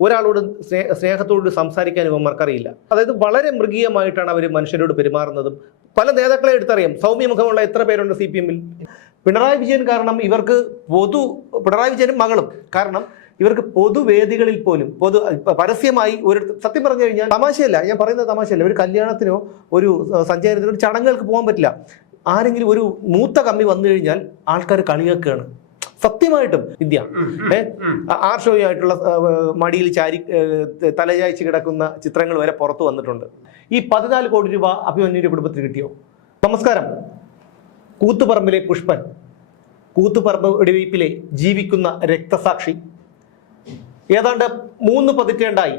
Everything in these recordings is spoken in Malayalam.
ഒരാളോട് സ്നേഹത്തോട് സംസാരിക്കാൻ ഇവന്മാർക്കറിയില്ല. അതായത് വളരെ മൃഗീയമായിട്ടാണ് അവർ മനുഷ്യരോട് പെരുമാറുന്നതും. പല നേതാക്കളെ എടുത്തറിയാം. സൗമ്യമുഖമുള്ള എത്ര പേരുണ്ട് CPM-ൽ. പിണറായി വിജയൻ കാരണം ഇവർക്ക് പിണറായി വിജയനും മകളും കാരണം ഇവർക്ക് പൊതുവേദികളിൽ പോലും പരസ്യമായി ഒരു സത്യം പറഞ്ഞു കഴിഞ്ഞാൽ തമാശയല്ല, ഞാൻ പറയുന്നത് തമാശയല്ല, ഒരു കല്യാണത്തിനോ ഒരു സഞ്ചാരത്തിനോ ഒരു ചടങ്ങുകൾക്ക് പോകാൻ പറ്റില്ല. ആരെങ്കിലും ഒരു മൂത്ത കമ്മി വന്നു കഴിഞ്ഞാൽ ആൾക്കാർ കളിയാക്കുകയാണ്. സത്യമായിട്ടും വിദ്യ ആർഷോയായിട്ടുള്ള മടിയിൽ തലചായ്ച്ച് കിടക്കുന്ന ചിത്രങ്ങൾ വരെ പുറത്തു വന്നിട്ടുണ്ട്. ഈ 14 കോടി രൂപ അഭിമന്യുവിന്റെ കുടുംബത്തിന് കിട്ടിയോ? നമസ്കാരം. കൂത്തുപറമ്പിലെ പുഷ്പൻ, കൂത്തുപറമ്പ് വെടിവയ്പ്പിലെ ജീവിക്കുന്ന രക്തസാക്ഷി, ഏതാണ്ട് 3 പതിറ്റാണ്ടായി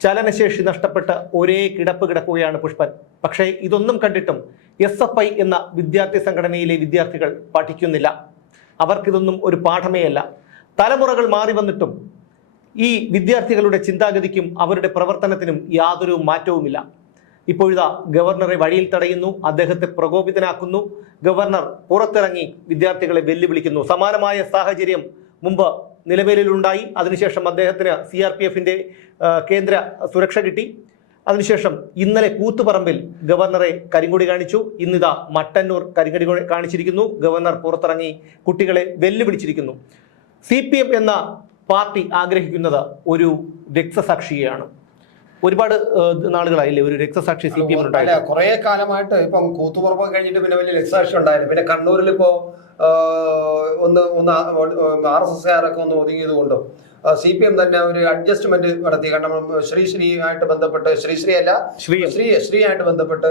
ചലനശേഷി നഷ്ടപ്പെട്ട ഒരേ കിടപ്പ് കിടക്കുകയാണ് പുഷ്പൻ. പക്ഷേ ഇതൊന്നും കണ്ടിട്ടും SFI എന്ന വിദ്യാർത്ഥി സംഘടനയിലെ വിദ്യാർത്ഥികൾ പഠിക്കുന്നില്ല. അവർക്കിതൊന്നും ഒരു പാഠമേ അല്ല. തലമുറകൾ മാറി വന്നിട്ടും ഈ വിദ്യാർത്ഥികളുടെ ചിന്താഗതിക്കും അവരുടെ പ്രവർത്തനത്തിനും യാതൊരു മാറ്റവുമില്ല. ഇപ്പോഴിതാ ഗവർണറെ വഴിയിൽ തടയുന്നു, അദ്ദേഹത്തെ പ്രകോപിതനാക്കുന്നു. ഗവർണർ പുറത്തിറങ്ങി വിദ്യാർത്ഥികളെ വെല്ലുവിളിക്കുന്നു. സമാനമായ സാഹചര്യം മുമ്പ് നിലവിലുണ്ടായി. അതിനുശേഷം അദ്ദേഹത്തിന് CRPF-ന്റെ കേന്ദ്ര സുരക്ഷ കിട്ടി. അതിനുശേഷം ഇന്നലെ കൂത്തുപറമ്പിൽ ഗവർണറെ കരിങ്കൊടി കാണിച്ചു. ഇന്നിതാ മട്ടന്നൂർ കരിങ്കൊടി കാണിച്ചിരിക്കുന്നു. ഗവർണർ പുറത്തിറങ്ങി കുട്ടികളെ വെല്ലുവിളിച്ചിരിക്കുന്നു. CPM എന്ന പാർട്ടി ആഗ്രഹിക്കുന്നത് ഒരു രക്തസാക്ഷിയെയാണ്. ഒരുപാട് നാളുകളായില്ലേ ഒരു രക്തസാക്ഷി CPM ഉണ്ടായില്ല. കുറെ കാലമായിട്ട് ഇപ്പം കൂത്തുപറമ്പ് കഴിഞ്ഞിട്ട് പിന്നെ വലിയ രക്തസാക്ഷി ഉണ്ടായിരുന്നു. പിന്നെ കണ്ണൂരിൽ ഇപ്പോ ഒന്ന് RSSകാരൊക്കെ ഒന്ന് ഒതുങ്ങിയത് കൊണ്ടും CPM തന്നെ ഒരു അഡ്ജസ്റ്റ്മെന്റ് നടത്തി. കാരണം ശ്രീയായിട്ട് ബന്ധപ്പെട്ട് ശ്രീയായിട്ട് ബന്ധപ്പെട്ട്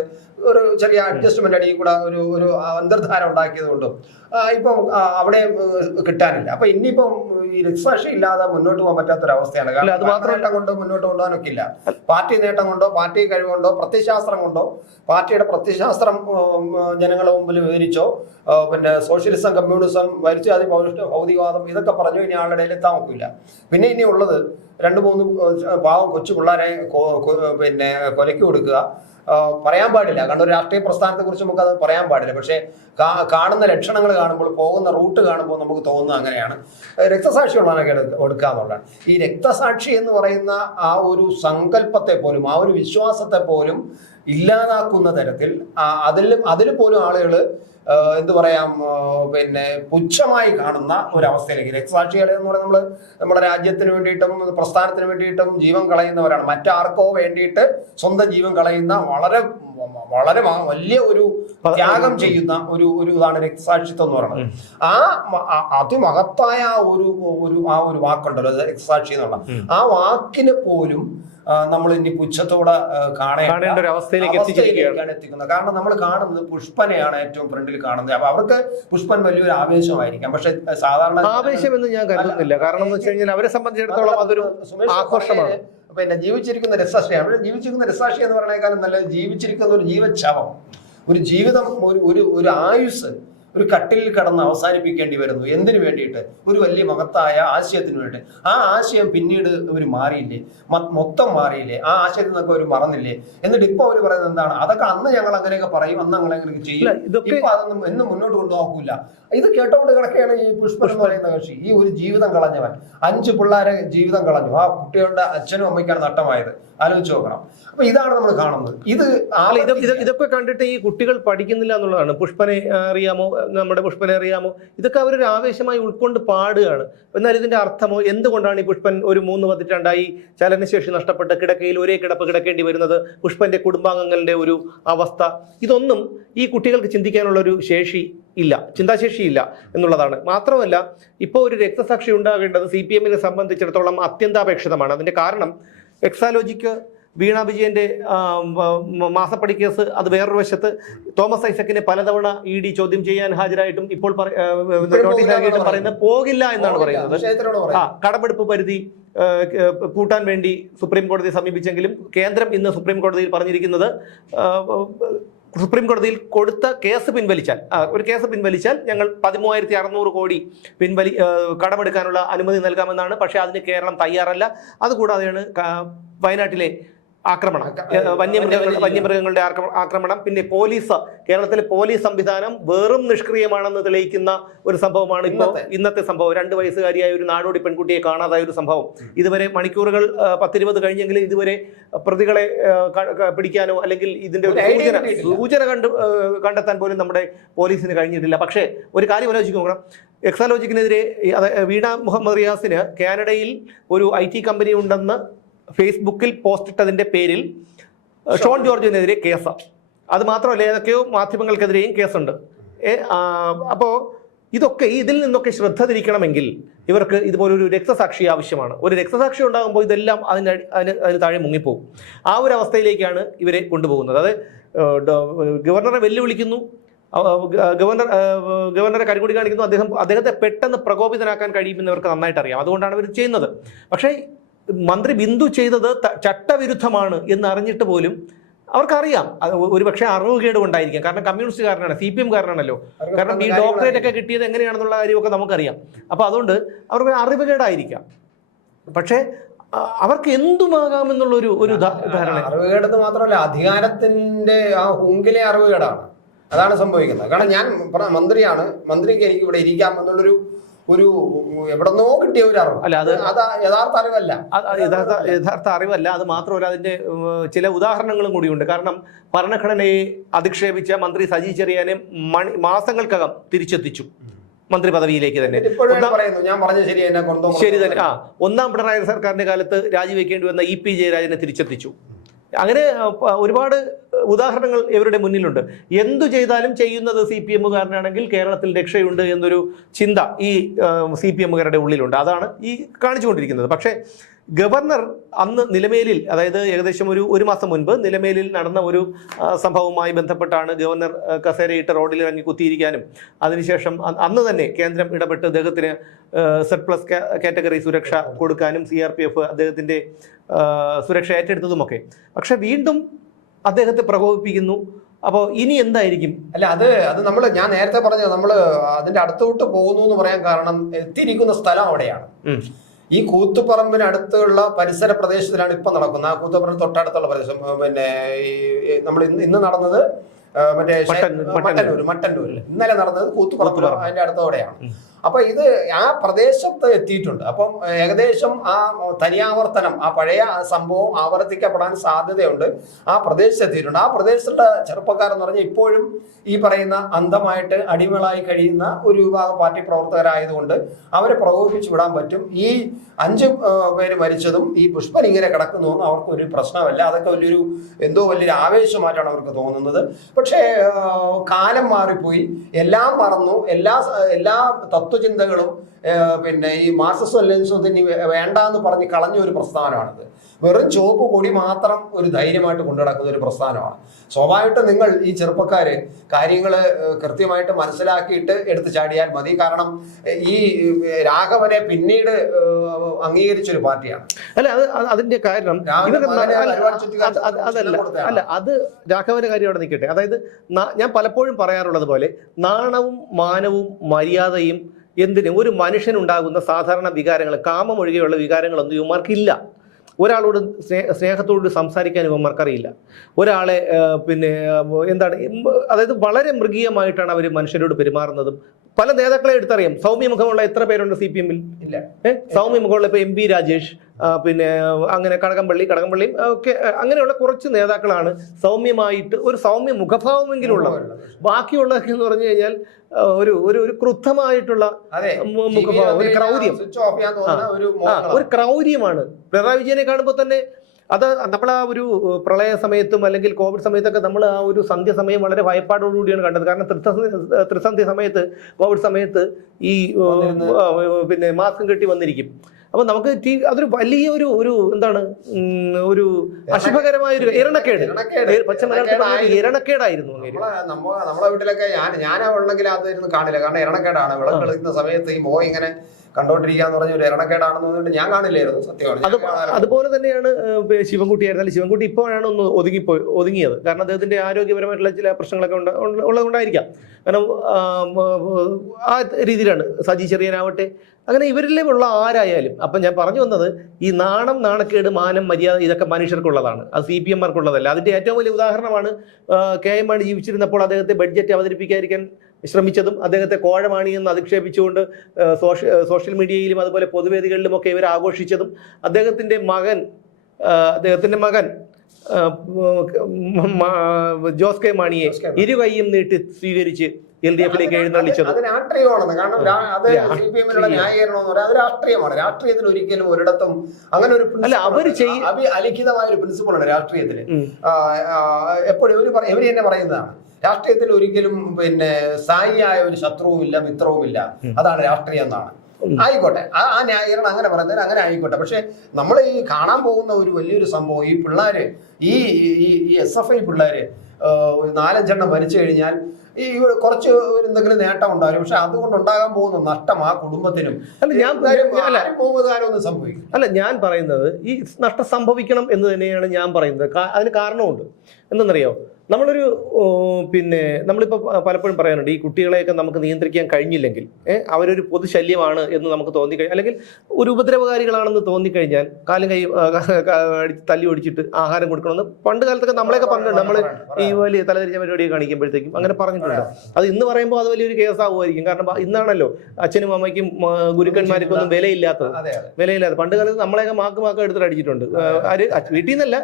ഒരു ചെറിയ അഡ്ജസ്റ്റ്മെന്റ് അടിയിൽ കൂടെ ഒരു അന്തർധാര ഉണ്ടാക്കിയത് കൊണ്ടും ഇപ്പം അവിടെ കിട്ടാനില്ല. അപ്പൊ ഇനിയിപ്പം ഈ രക്തസാക്ഷി ഇല്ലാതെ മുന്നോട്ട് പോകാൻ പറ്റാത്തൊരവസ്ഥയാണ്. കാരണം നേട്ടം കൊണ്ട് മുന്നോട്ട് കൊണ്ടുപോകാനൊക്കെ ഇല്ല. പാർട്ടി നേട്ടം കൊണ്ടോ പാർട്ടി കഴിവുകൊണ്ടോ പ്രത്യയശാസ്ത്രം കൊണ്ടോ പാർട്ടിയുടെ പ്രത്യയശാസ്ത്രം ജനങ്ങളുടെ മുമ്പിൽ വിവരിച്ചോ പിന്നെ സോഷ്യലിസം കമ്മ്യൂണിസം വരിച്ചാതി ഭൗതികവാദം ഇതൊക്കെ പറഞ്ഞു ഇനി ആളുടെ ഇടയിൽ എത്താൻ നോക്കില്ല. പിന്നെ ഇനി ഉള്ളത് 2-3 പാവം കൊച്ചു പിള്ളേരെ പിന്നെ കൊലയ്ക്ക് കൊടുക്കുക. പറയാൻ പാടില്ല, കാരണം ഒരു രാഷ്ട്രീയ പ്രസ്ഥാനത്തെ കുറിച്ച് നമുക്ക് അത് പറയാൻ പാടില്ല. പക്ഷെ കാണുന്ന ലക്ഷണങ്ങൾ കാണുമ്പോൾ, പോകുന്ന റൂട്ട് കാണുമ്പോൾ നമുക്ക് തോന്നുന്നത് അങ്ങനെയാണ്. രക്തസാക്ഷി ഉള്ളവനൊക്കെ എടുക്കുക എന്നുള്ളതാണ്. ഈ രക്തസാക്ഷി എന്ന് പറയുന്ന ആ ഒരു സങ്കല്പത്തെ പോലും ആ ഒരു വിശ്വാസത്തെ പോലും ഇല്ലാതാക്കുന്ന തരത്തിൽ അതിൽ പോലും ആളുകൾ എന്ത് പറയാം പിന്നെ പുച്ഛമായി കാണുന്ന ഒരവസ്ഥയിലേക്ക് രക്തസാക്ഷികളെ എന്ന് പറയുന്നത് നമ്മുടെ രാജ്യത്തിന് വേണ്ടിയിട്ടും പ്രസ്ഥാനത്തിന് വേണ്ടിയിട്ടും ജീവൻ കളയുന്നവരാണ്. മറ്റാർക്കോ വേണ്ടിയിട്ട് സ്വന്തം ജീവൻ കളയുന്ന വളരെ വളരെ വലിയ ഒരു ത്യാഗം ചെയ്യുന്ന ഒരു ഇതാണ് രക്തസാക്ഷിത്വം എന്ന് പറയുന്നത്. അതിമഹത്തായ ആ ഒരു വാക്കുണ്ടല്ലോ രക്തസാക്ഷി എന്നുള്ള ആ വാക്കിന് പോലും നമ്മൾ ഇനി പുച്ഛത്തോടെ കാണേണ്ട ഒരു അവസ്ഥയിലേക്കാണ് എത്തിക്കുന്നത്. കാരണം നമ്മൾ കാണുന്നത് പുഷ്പനെയാണ് ഏറ്റവും ഫ്രണ്ടിൽ കാണുന്നത്. അപ്പൊ അവർക്ക് പുഷ്പൻ വലിയൊരു ആവേശമായിരിക്കാം. പക്ഷെ സാധാരണ ആവേശം എന്ന് ഞാൻ കരുതുന്നില്ല. കാരണം എന്ന് വെച്ച് കഴിഞ്ഞാൽ അവരെ സംബന്ധിച്ചിടത്തോളം അതൊരു ആഘോഷമാണ്. പിന്നെ ജീവിച്ചിരിക്കുന്ന രക്തസാക്ഷിയാണ്. അവിടെ ജീവിച്ചിരിക്കുന്ന രക്തസാക്ഷി എന്ന് പറയുന്നേക്കാളും നല്ലത് ജീവിച്ചിരിക്കുന്ന ഒരു ജീവച്ഛവം, ഒരു ജീവിതം, ഒരു ആയുസ് ഒരു കട്ടിലിൽ കടന്ന് അവസാനിപ്പിക്കേണ്ടി വരുന്നു. എന്തിനു വേണ്ടിയിട്ട്? ഒരു വലിയ മഹത്തായ ആശയത്തിന് വേണ്ടി. ആ ആശയം പിന്നീട് അവർ മാറിയില്ലേ, മൊത്തം മാറിയില്ലേ, ആ ആശയത്തിൽ നിന്നൊക്കെ അവർ മറന്നില്ലേ? എന്നിട്ട് ഇപ്പൊ അവർ പറയുന്നത് എന്താണ്? അതൊക്കെ അന്ന് ഞങ്ങൾ അങ്ങനെയൊക്കെ പറയും, അന്ന് ഞങ്ങൾ അങ്ങനെയൊക്കെ ചെയ്യും, ഇപ്പൊ അതൊന്നും എന്നും മുന്നോട്ട് കൊണ്ടുപോകൂല. ഇത് കേട്ടോണ്ട് കിടക്കുകയാണ് ഈ പുഷ്പൻ എന്ന് പറയുന്ന കക്ഷി. ഈ ഒരു ജീവിതം കളഞ്ഞവൻ 5 പിള്ളേരെ ജീവിതം കളഞ്ഞു. ആ കുട്ടികളുടെ അച്ഛനും അമ്മയ്ക്കാണ് നഷ്ടമായത്. ആലോചിച്ച് നോക്കണം. അപ്പൊ ഇതാണ് നമ്മൾ കാണുന്നത്. ഇതൊക്കെ കണ്ടിട്ട് ഈ കുട്ടികൾ പഠിക്കുന്നില്ല എന്നുള്ളതാണ്. പുഷ്പനെ അറിയാമോ, നമ്മുടെ പുഷ്പനെ അറിയാമോ, ഇതൊക്കെ അവരൊരു ആവേശമായി ഉൾക്കൊണ്ട് പാടുകയാണ്. എന്നാൽ ഇതിന്റെ അർത്ഥമോ? എന്തുകൊണ്ടാണ് ഈ പുഷ്പൻ ഒരു 3 പതിറ്റാണ്ടായി ചലനശേഷി നഷ്ടപ്പെട്ട കിടക്കയിൽ ഒരേ കിടപ്പ് കിടക്കേണ്ടി വരുന്നത്? പുഷ്പന്റെ കുടുംബാംഗങ്ങളുടെ ഒരു അവസ്ഥ, ഇതൊന്നും ഈ കുട്ടികൾക്ക് ചിന്തിക്കാനുള്ള ഒരു ശേഷി ഇല്ല, ചിന്താശേഷിയില്ല എന്നുള്ളതാണ്. മാത്രമല്ല, ഇപ്പോൾ ഒരു രക്തസാക്ഷി ഉണ്ടാകേണ്ടത് CPM-നെ സംബന്ധിച്ചിടത്തോളം അത്യന്താപേക്ഷിതമാണ്. അതിന്റെ കാരണം എക്സാലോജിക്ക് വീണ വിജയന്റെ മാസപ്പടി കേസ്, അത് വേറൊരു വശത്ത് തോമസ് ഐസക്കിനെ പലതവണ ED ചോദ്യം ചെയ്യാൻ ഹാജരായിട്ടും ഇപ്പോൾ നോട്ടീസ് നൽകിയിട്ടും പറയുന്നത് പോകില്ല എന്നാണ് പറയുന്നത്. കടമെടുപ്പ് പരിധി കൂട്ടാൻ വേണ്ടി സുപ്രീം കോടതിയെ സമീപിച്ചെങ്കിലും കേന്ദ്രം ഇന്ന് സുപ്രീം കോടതിയിൽ പറഞ്ഞിരിക്കുന്നത് സുപ്രീം കോടതിയിൽ കൊടുത്ത കേസ് പിൻവലിച്ചാൽ, ഒരു കേസ് പിൻവലിച്ചാൽ ഞങ്ങൾ 13,600 കോടി കടമെടുക്കാനുള്ള അനുമതി നൽകാമെന്നാണ്. പക്ഷേ അതിന് കേരളം തയ്യാറല്ല. അതുകൂടാതെയാണ് വയനാട്ടിലെ ആക്രമണം, വന്യമൃഗങ്ങളുടെ ആക്രമണം, പിന്നെ കേരളത്തിലെ പോലീസ് സംവിധാനം വെറും നിഷ്ക്രിയമാണെന്ന് തെളിയിക്കുന്ന ഒരു സംഭവമാണ് ഇന്നത്തെ സംഭവം. 2 വയസ്സുകാരിയായ ഒരു നാടോടി പെൺകുട്ടിയെ കാണാതായ ഒരു സംഭവം. ഇതുവരെ മണിക്കൂറുകൾ 10-20 കഴിഞ്ഞെങ്കിലും ഇതുവരെ പ്രതികളെ പിടിക്കാനോ അല്ലെങ്കിൽ ഇതിന്റെ ഒരു സൂചന കണ്ടെത്താൻ പോലും നമ്മുടെ പോലീസിന് കഴിഞ്ഞിട്ടില്ല. പക്ഷേ ഒരു കാര്യം ആലോചിച്ച് നോക്കണം, എക്സാലോജിക്കിനെതിരെ വീണ മുഹമ്മദ് റിയാസിന് കാനഡയിൽ ഒരു IT കമ്പനി ഉണ്ടെന്ന് ഫേസ്ബുക്കിൽ പോസ്റ്റ് ഇട്ടതിന്റെ പേരിൽ ഷോൺ ജോർജിനെതിരെ കേസാണ്. അത് മാത്രമല്ല, ഏതൊക്കെയോ മാധ്യമങ്ങൾക്കെതിരെയും കേസുണ്ട്. അപ്പോൾ ഇതിൽ നിന്നൊക്കെ ശ്രദ്ധ തിരിക്കണമെങ്കിൽ ഇവർക്ക് ഇതുപോലൊരു രക്തസാക്ഷി ആവശ്യമാണ്. ഒരു രക്തസാക്ഷി ഉണ്ടാകുമ്പോൾ ഇതെല്ലാം അതിന് താഴെ മുങ്ങിപ്പോകും. ആ ഒരു അവസ്ഥയിലേക്കാണ് ഇവരെ കൊണ്ടുപോകുന്നത്. അത് ഗവർണറെ വെല്ലുവിളിക്കുന്നു, ഗവർണറെ കരിങ്കൊടി കാണിക്കുന്നു. അദ്ദേഹത്തെ പെട്ടെന്ന് പ്രകോപിതനാക്കാൻ കഴിയുമെന്ന് ഇവർക്ക് നന്നായിട്ട് അറിയാം. അതുകൊണ്ടാണ് ഇവർ ചെയ്യുന്നത്. പക്ഷേ മന്ത്രി ബിന്ദു ചെയ്തത് ചട്ടവിരുദ്ധമാണ് എന്ന് അറിഞ്ഞിട്ട് പോലും അവർക്കറിയാം. അത് ഒരുപക്ഷെ അറിവുകേട് കൊണ്ടായിരിക്കാം. കാരണം കമ്മ്യൂണിസ്റ്റുകാരനാണ്, CPM കാരനാണല്ലോ. കാരണം ഈ ഡോക്ടറേറ്റ് ഒക്കെ കിട്ടിയത് എങ്ങനെയാണെന്നുള്ള കാര്യമൊക്കെ നമുക്കറിയാം. അപ്പോൾ അതുകൊണ്ട് അവർക്ക് അറിവുകേടായിരിക്കാം. പക്ഷേ അവർക്ക് എന്തുമാകാമെന്നുള്ള ഒരു ധാരണ. അറിവുകേടെന്ന് മാത്രമല്ല, അധികാരത്തിന്റെ ആ ഹുങ്കിലെ അറിവുകേടാണ്. അതാണ് സംഭവിക്കുന്നത്. കാരണം ഞാൻ മന്ത്രിയാണ്, മന്ത്രിക്ക് എനിക്ക് ഇവിടെ ഇരിക്കാം എന്നുള്ളൊരു എവിടെന്നോ കിട്ടിയ ഒരു അറിവ്. അല്ല, അത് യഥാർത്ഥ അറിവല്ല. യഥാർത്ഥ അറിവല്ല. അത് മാത്രമല്ല, അതിന്റെ ചില ഉദാഹരണങ്ങളും കൂടിയുണ്ട്. കാരണം ഭരണഘടനയെ അധിക്ഷേപിച്ച മന്ത്രി സജി ചെറിയാനെ മാസങ്ങൾക്കകം തിരിച്ചെത്തിച്ചു മന്ത്രി പദവിയിലേക്ക് തന്നെ. ശരി തന്നെ. ഒന്നാം പിണറായി സർക്കാരിന്റെ കാലത്ത് രാജിവെക്കേണ്ടി വന്ന EP ജയരാജനെ തിരിച്ചെത്തിച്ചു. അങ്ങനെ ഒരുപാട് ഉദാഹരണങ്ങൾ ഇവരുടെ മുന്നിലുണ്ട്. എന്തു ചെയ്താലും ചെയ്യുന്നത് CPM-കാരനാണെങ്കിൽ കേരളത്തിൽ രക്ഷയുണ്ട് എന്നൊരു ചിന്ത ഈ CPM-കാരുടെ ഉള്ളിലുണ്ട്. അതാണ് ഈ കാണിച്ചുകൊണ്ടിരിക്കുന്നത്. പക്ഷേ ഗവർണർ അന്ന് നിലമേലിൽ, അതായത് ഏകദേശം ഒരു മാസം മുൻപ് നിലമേലിൽ നടന്ന ഒരു സംഭവവുമായി ബന്ധപ്പെട്ടാണ് ഗവർണർ കസേരയിട്ട് റോഡിൽ ഇറങ്ങി കുത്തിയിരിക്കാനും അതിനുശേഷം അന്ന് തന്നെ കേന്ദ്രം ഇടപെട്ട് അദ്ദേഹത്തിന് Z+ കാറ്റഗറി സുരക്ഷ കൊടുക്കാനും CRPF അദ്ദേഹത്തിൻ്റെ സുരക്ഷ ഏറ്റെടുത്തതുമൊക്കെ. പക്ഷെ വീണ്ടും അദ്ദേഹത്തെ പ്രകോപിപ്പിക്കുന്നു. അപ്പോൾ ഇനി എന്തായിരിക്കും? അല്ല, അത് ഞാൻ നേരത്തെ പറഞ്ഞത് നമ്മൾ അതിന്റെ അടുത്തോട്ട് പോകുന്നു എന്ന് പറയാൻ കാരണം എത്തിയിരിക്കുന്ന സ്ഥലം അവിടെയാണ്. ഈ കൂത്തുപറമ്പിനടുത്തുള്ള പരിസര പ്രദേശത്തിലാണ് ഇപ്പൊ നടക്കുന്നത്. ആ കൂത്തുപറമ്പിന് തൊട്ടടുത്തുള്ള പ്രദേശം, പിന്നെ നമ്മൾ ഇന്ന് നടന്നത് മറ്റേ മട്ടന്നൂരിൽ, ഇന്നലെ നടന്നത് കൂത്തുപറമ്പ്, അതിന്റെ അടുത്തോടെയാണ്. അപ്പൊ ഇത് ആ പ്രദേശത്ത് എത്തിയിട്ടുണ്ട്. അപ്പം ഏകദേശം ആ തനിയാവർത്തനം, ആ പഴയ സംഭവം ആവർത്തിക്കപ്പെടാൻ സാധ്യതയുണ്ട്. ആ പ്രദേശത്ത് എത്തിയിട്ടുണ്ട്. ആ പ്രദേശത്തുള്ള ചെറുപ്പക്കാരെന്ന് പറഞ്ഞാൽ ഇപ്പോഴും ഈ പറയുന്ന അന്ധമായിട്ട് അടിമകളായി കഴിയുന്ന ഒരു വിഭാഗം പാർട്ടി പ്രവർത്തകരായതുകൊണ്ട് അവരെ പ്രകോപിപ്പിച്ചു വിടാൻ പറ്റും. ഈ 5 പേര് മരിച്ചതും ഈ പുഷ്പൻ ഇങ്ങനെ കിടക്കുന്നു അവർക്ക് ഒരു പ്രശ്നമല്ല. അതൊക്കെ വലിയൊരു ആവേശമായിട്ടാണ് അവർക്ക് തോന്നുന്നത്. പക്ഷേ കാലം മാറിപ്പോയി, എല്ലാം മറന്നു. എല്ലാ തത്വചിന്തകളും പിന്നെ ഈ മാർക്സിസം ലെനിനിസത്തിന് വേണ്ട എന്ന് പറഞ്ഞ് കളഞ്ഞ ഒരു പ്രസ്ഥാനമാണിത്. വെറും ചുവപ്പ് കൊടി മാത്രം ഒരു ധൈര്യമായിട്ട് കൊണ്ടുനടക്കുന്ന ഒരു പ്രസ്ഥാനമാണ്. സ്വാഭാവികമായിട്ടും നിങ്ങൾ ഈ ചെറുപ്പക്കാര് കാര്യങ്ങൾ കൃത്യമായിട്ട് മനസ്സിലാക്കിയിട്ട് എടുത്തു ചാടിയാൽ മതി. കാരണം ഈ രാഘവനെ പിന്നീട് അംഗീകരിച്ചൊരു പാർട്ടിയാണ്. അല്ല, അതിന്റെ കാരണം അത് രാഘവന്റെ കാര്യം അവിടെ നിൽക്കട്ടെ. അതായത് ഞാൻ പലപ്പോഴും പറയാറുള്ളത് പോലെ നാണവും മാനവും മര്യാദയും ഒരു മനുഷ്യനുണ്ടാകുന്ന സാധാരണ വികാരങ്ങൾ, കാമം ഒഴികെയുള്ള വികാരങ്ങളൊന്നും ഇവന്മാർക്കില്ല. ഒരാളോട് സ്നേഹത്തോട് സംസാരിക്കാൻ ഇവന്മാർക്കറിയില്ല. ഒരാളെ അതായത് വളരെ മൃഗീയമായിട്ടാണ് അവർ മനുഷ്യരോട് പെരുമാറുന്നതും. പല നേതാക്കളെ എടുത്തറിയാം. സൗമ്യമുഖമുള്ള എത്ര പേരുണ്ട് CPM-ൽ? ഇല്ല. സൗമ്യമുഖമുള്ള ഇപ്പോൾ MP രാജേഷ്, പിന്നെ അങ്ങനെ കടകംപള്ളിയും ഒക്കെ, അങ്ങനെയുള്ള കുറച്ച് നേതാക്കളാണ് സൗമ്യമായിട്ട് ഒരു സൗമ്യ മുഖഭാവമെങ്കിലും ഉള്ളത്. ബാക്കിയുള്ളതൊക്കെ എന്ന് പറഞ്ഞു കഴിഞ്ഞാൽ ഒരു ക്രുദ്ധമായിട്ടുള്ള മുഖഭാവം, ഒരു ക്രൗര്യം, ഒരു ക്രൗര്യമാണ്. പിണറായി വിജയനെ കാണുമ്പോൾ തന്നെ അത് നമ്മൾ ആ ഒരു പ്രളയ സമയത്തും അല്ലെങ്കിൽ കോവിഡ് സമയത്തൊക്കെ നമ്മൾ ആ ഒരു സന്ധ്യ സമയം വളരെ ഭയപ്പാടോടുകൂടിയാണ് കണ്ടത്. കാരണം ത്രിസന്ധ്യ സമയത്ത്, കോവിഡ് സമയത്ത് ഈ പിന്നെ മാസ്കും കെട്ടി വന്നിരിക്കും. അപ്പൊ നമുക്ക് അതൊരു വലിയ ഒരു അശുഭകരമായ ഒരു ഇരണക്കേട്, ഇരണക്കേടായിരുന്നു. നമ്മളെ വീട്ടിലൊക്കെ ഞാനാ ഉള്ളെങ്കിൽ അതൊന്നും കാണില്ല. കാരണം ഇരണക്കേടാണ്. വിളക്ക് കളിക്കുന്ന സമയത്ത് ഈ മോഹം ഇങ്ങനെ കണ്ടോണ്ടിരിക്കാന്ന് പറഞ്ഞ ഒരു ഇരണക്കേടാണെന്ന് പറഞ്ഞിട്ട് ഞാൻ കാണില്ലായിരുന്നു സത്യമാണ്. അതുപോലെ തന്നെയാണ് ശിവൻകുട്ടി ആയിരുന്നാലും ശിവൻകുട്ടി ഇപ്പോഴാണ് ഒന്ന് ഒതുങ്ങിയത്. കാരണം അദ്ദേഹത്തിന്റെ ആരോഗ്യപരമായിട്ടുള്ള ചില പ്രശ്നങ്ങളൊക്കെ ഉള്ളതുകൊണ്ടായിരിക്കാം. കാരണം ആ രീതിയിലാണ് സജി ചെറിയനാവട്ടെ, അങ്ങനെ ഇവരിലുള്ള ആരായാലും. അപ്പം ഞാൻ പറഞ്ഞു വന്നത്, ഈ നാണം, നാണക്കേട്, മാനം, മര്യാദ ഇതൊക്കെ മനുഷ്യർക്കുള്ളതാണ്, അത് CPM-മാർക്കുള്ളതല്ല. അതിന്റെ ഏറ്റവും വലിയ ഉദാഹരണമാണ് KM മാണി ജീവിച്ചിരുന്നപ്പോൾ അദ്ദേഹത്തെ ബഡ്ജറ്റ് അവതരിപ്പിക്കാതിരിക്കാൻ ശ്രമിച്ചതും അദ്ദേഹത്തെ കോഴമാണിയെന്ന് അധിക്ഷേപിച്ചുകൊണ്ട് സോഷ്യൽ മീഡിയയിലും അതുപോലെ പൊതുവേദികളിലുമൊക്കെ ഇവർ ആഘോഷിച്ചതും അദ്ദേഹത്തിന്റെ മകൻ ജോസ് കെ മാണിയെ ഇരുകൈയും നീട്ടി സ്വീകരിച്ച് LDF-ലേക്ക് എഴുന്നള്ളിച്ചത്. അത് രാഷ്ട്രീയമാണ്. കാരണം അത് CPM-നുള്ള ന്യായീകരണം എന്ന് പറയാം, അത് രാഷ്ട്രീയമാണ്. രാഷ്ട്രീയത്തിൽ ഒരിക്കലും ഒരിടത്തും അങ്ങനെ ഒരു അലിഖിതമായ ഒരു പ്രിൻസിപ്പിളാണ് രാഷ്ട്രീയത്തിൽ. എപ്പോഴും ഇവര് തന്നെ പറയുന്നതാണ്, രാഷ്ട്രീയത്തിൽ ഒരിക്കലും പിന്നെ സ്ഥായിയായ ഒരു ശത്രുവുമില്ല, മിത്രവുമില്ല. അതാണ് രാഷ്ട്രീയം എന്നാണ്. ആയിക്കോട്ടെ, ആ ന്യായീകരണം അങ്ങനെ പറയുന്നതിന് അങ്ങനെ ആയിക്കോട്ടെ. പക്ഷെ നമ്മൾ ഈ കാണാൻ പോകുന്ന ഒരു വലിയൊരു സംഭവം, ഈ പിള്ളേര് ഈ SFI പിള്ളേര് 4-5 ഭരിച്ചു കഴിഞ്ഞാൽ ഈ കുറച്ച് എന്തെങ്കിലും നേട്ടം ഉണ്ടാകും. പക്ഷെ അതുകൊണ്ട് ഉണ്ടാകാൻ പോകുന്ന നഷ്ടം ആ കുടുംബത്തിനും ഒന്നും സംഭവിക്കും. അല്ല, ഞാൻ പറയുന്നത് ഈ നഷ്ടം സംഭവിക്കണം എന്ന് തന്നെയാണ് ഞാൻ പറയുന്നത്. അതിന് കാരണമുണ്ട്. എന്തെന്നറിയോ, നമ്മളൊരു നമ്മളിപ്പോൾ പലപ്പോഴും പറയാനുണ്ട്, ഈ കുട്ടികളെയൊക്കെ നമുക്ക് നിയന്ത്രിക്കാൻ കഴിഞ്ഞില്ലെങ്കിൽ അവരൊരു പൊതുശല്യമാണ് എന്ന് നമുക്ക് തോന്നിക്കഴിഞ്ഞാൽ, അല്ലെങ്കിൽ ഒരു ഉപദ്രവകാരികളാണെന്ന് തോന്നിക്കഴിഞ്ഞാൽ കാലും കൈ തല്ലി ഒടിച്ചിട്ട് ആഹാരം കൊടുക്കണമെന്ന് പണ്ട് കാലത്തൊക്കെ നമ്മളെയൊക്കെ പറഞ്ഞിട്ടുണ്ട്. നമ്മൾ ഈ വലിയ തലതിരിഞ്ഞ പരിപാടിയെ കാണിക്കുമ്പോഴത്തേക്കും അങ്ങനെ പറഞ്ഞിട്ടുണ്ട്. അത് ഇന്ന് പറയുമ്പോൾ അത് വലിയൊരു കേസാവുമായിരിക്കും. കാരണം ഇന്നാണല്ലോ അച്ഛനും അമ്മയ്ക്കും ഗുരുക്കന്മാർക്കും ഒന്നും വിലയില്ലാത്ത. പണ്ട് കാലത്ത് നമ്മളെയൊക്കെ മാക്ക് എടുത്തിട്ട് അടിച്ചിട്ടുണ്ട്. ആര് വീട്ടിൽ നിന്നല്ല,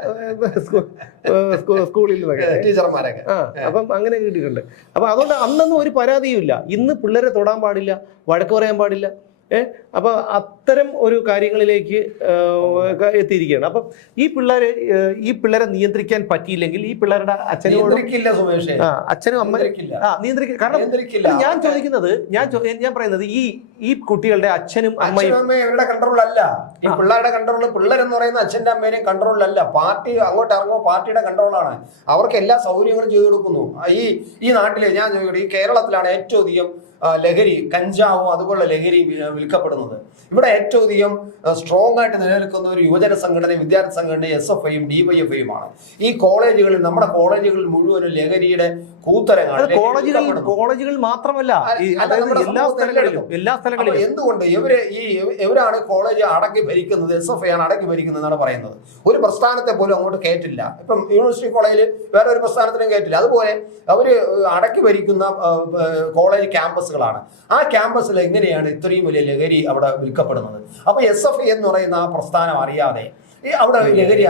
സ്കൂളിൽ നിന്നൊക്കെ ടീച്ചർമാരൊക്കെ. അപ്പം അങ്ങനെ കിട്ടിയിട്ടുണ്ട്. അപ്പൊ അതുകൊണ്ട് അന്നൊന്നും ഒരു പരാതിയുമില്ല. ഇന്ന് പിള്ളേരെ തൊടാൻ പാടില്ല, വഴക്ക് പറയാൻ പാടില്ല. അപ്പൊ അത്തരം ഒരു കാര്യങ്ങളിലേക്ക് എത്തിയിരിക്കുകയാണ്. അപ്പം ഈ പിള്ളേരെ നിയന്ത്രിക്കാൻ പറ്റിയില്ലെങ്കിൽ ഈ പിള്ളേരുടെ അച്ഛനും അമ്മ നിയന്ത്രിക്കില്ല. കാരണം ഞാൻ ചോദിക്കുന്നത്, ഞാൻ പറയുന്നത്, ഈ കുട്ടികളുടെ അച്ഛനും അമ്മയും ഇവരുടെ കൺട്രോളല്ല. ഈ പിള്ളേരുടെ കൺട്രോൾ, പിള്ളേരെന്ന് പറയുന്ന അച്ഛന്റെ അമ്മേനെയും കൺട്രോളല്ല. പാർട്ടി അങ്ങോട്ട് ഇറങ്ങുമ്പോൾ പാർട്ടിയുടെ കൺട്രോളാണ്. അവർക്ക് എല്ലാ സൗകര്യങ്ങളും ചെയ്തു കൊടുക്കുന്നു. ഈ നാട്ടില് ഞാൻ ചോദിക്കട്ടെ, ഈ കേരളത്തിലാണ് ഏറ്റവും അധികം ലഹരി, കഞ്ചാവും അതുപോലുള്ള ലഹരി വിൽക്കപ്പെടുന്നത്. ഇവിടെ ഏറ്റവും അധികം സ്ട്രോങ് ആയിട്ട് നിലനിൽക്കുന്ന ഒരു യുവജന സംഘടന, വിദ്യാർത്ഥി സംഘടന SFI-യും DYFI-യുമാണ്. ഈ കോളേജുകളിൽ, നമ്മുടെ കോളേജുകളിൽ മുഴുവനും ലഹരിയുടെ കൂത്തരങ്ങൾ. കോളേജുകൾ മാത്രമല്ല, എല്ലാ സ്ഥലങ്ങളിലും. എന്തുകൊണ്ട് ഇവരാണ് കോളേജ് അടക്കി ഭരിക്കുന്നത്? SFI ആണ് അടക്കി ഭരിക്കുന്നത് എന്നാണ് പറയുന്നത്. ഒരു പ്രസ്ഥാനത്തെ പോലും അങ്ങോട്ട് കയറ്റില്ല. ഇപ്പം യൂണിവേഴ്സിറ്റി കോളേജിൽ വേറെ ഒരു പ്രസ്ഥാനത്തിനും കയറ്റില്ല. അതുപോലെ അവര് അടക്കി ഭരിക്കുന്ന കോളേജ് ക്യാമ്പസുകളാണ്. ആ ക്യാമ്പസിൽ എങ്ങനെയാണ് ഇത്രയും വലിയ ലഹരി അവിടെ വിൽക്കപ്പെടുന്നത്? അപ്പൊ SFI എന്ന് പറയുന്ന ആ പ്രസ്ഥാനം അറിയാതെ അവിടെ ലഹരി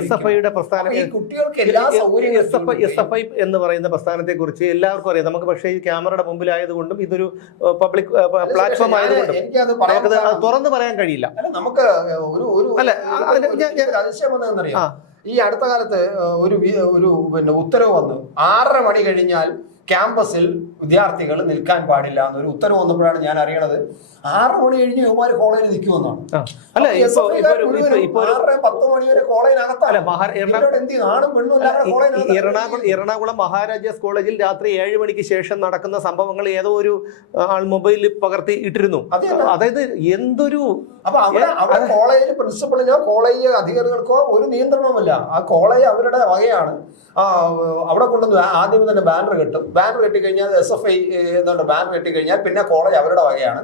SFI-യുടെ പ്രസ്ഥാനം, കുട്ടികൾക്ക് എല്ലാ സൗകര്യങ്ങളും SFI എന്ന് പറയുന്ന പ്രസ്ഥാനത്തെ കുറിച്ച് എല്ലാവർക്കും അറിയാം. നമുക്ക് പക്ഷേ ഈ ക്യാമറയുടെ മുമ്പിലായതുകൊണ്ടും ഇതൊരു പബ്ലിക് പ്ലാറ്റ്ഫോം ആയതുകൊണ്ടും നമുക്കത് തുറന്നു പറയാൻ കഴിയില്ല. നമുക്ക് അതിശയം വന്നതെന്നറിയാം, ഈ അടുത്ത കാലത്ത് ഒരു ഉത്തരവ് വന്നു. 6:30 മണി കഴിഞ്ഞാൽ ക്യാമ്പസിൽ വിദ്യാർത്ഥികൾ നിൽക്കാൻ പാടില്ല എന്നൊരു ഉത്തരവ് വന്നപ്പോഴാണ് ഞാൻ അറിയണത് 6 മണി കഴിഞ്ഞ് യുവമാര് കോളേജിൽ നിൽക്കുമെന്നാണ്. അല്ല, 10 മണി വരെ കോളേജിനകത്താണ്. എറണാകുളം മഹാരാജാസ് കോളേജിൽ രാത്രി 7 മണിക്ക് ശേഷം നടക്കുന്ന സംഭവങ്ങൾ ഏതോ ഒരു ആൾ മൊബൈലിൽ പകർത്തി ഇട്ടിരുന്നു. അതായത് എന്തൊരു, അപ്പൊ അവിടെ കോളേജ് പ്രിൻസിപ്പളിനോ കോളേജ് അധികാരികൾക്കോ ഒരു നിയന്ത്രണവുമില്ല. ആ കോളേജ് അവരുടെ വകയാണ്. അവിടെ കൊണ്ടുവന്ന് ആദ്യം തന്നെ ബാനർ കെട്ടും. ബാനർ കെട്ടിക്കഴിഞ്ഞാൽ SFI എന്തുകൊണ്ട് ബാനർ കെട്ടിക്കഴിഞ്ഞാൽ പിന്നെ കോളേജ് അവരുടെ വകയാണ്.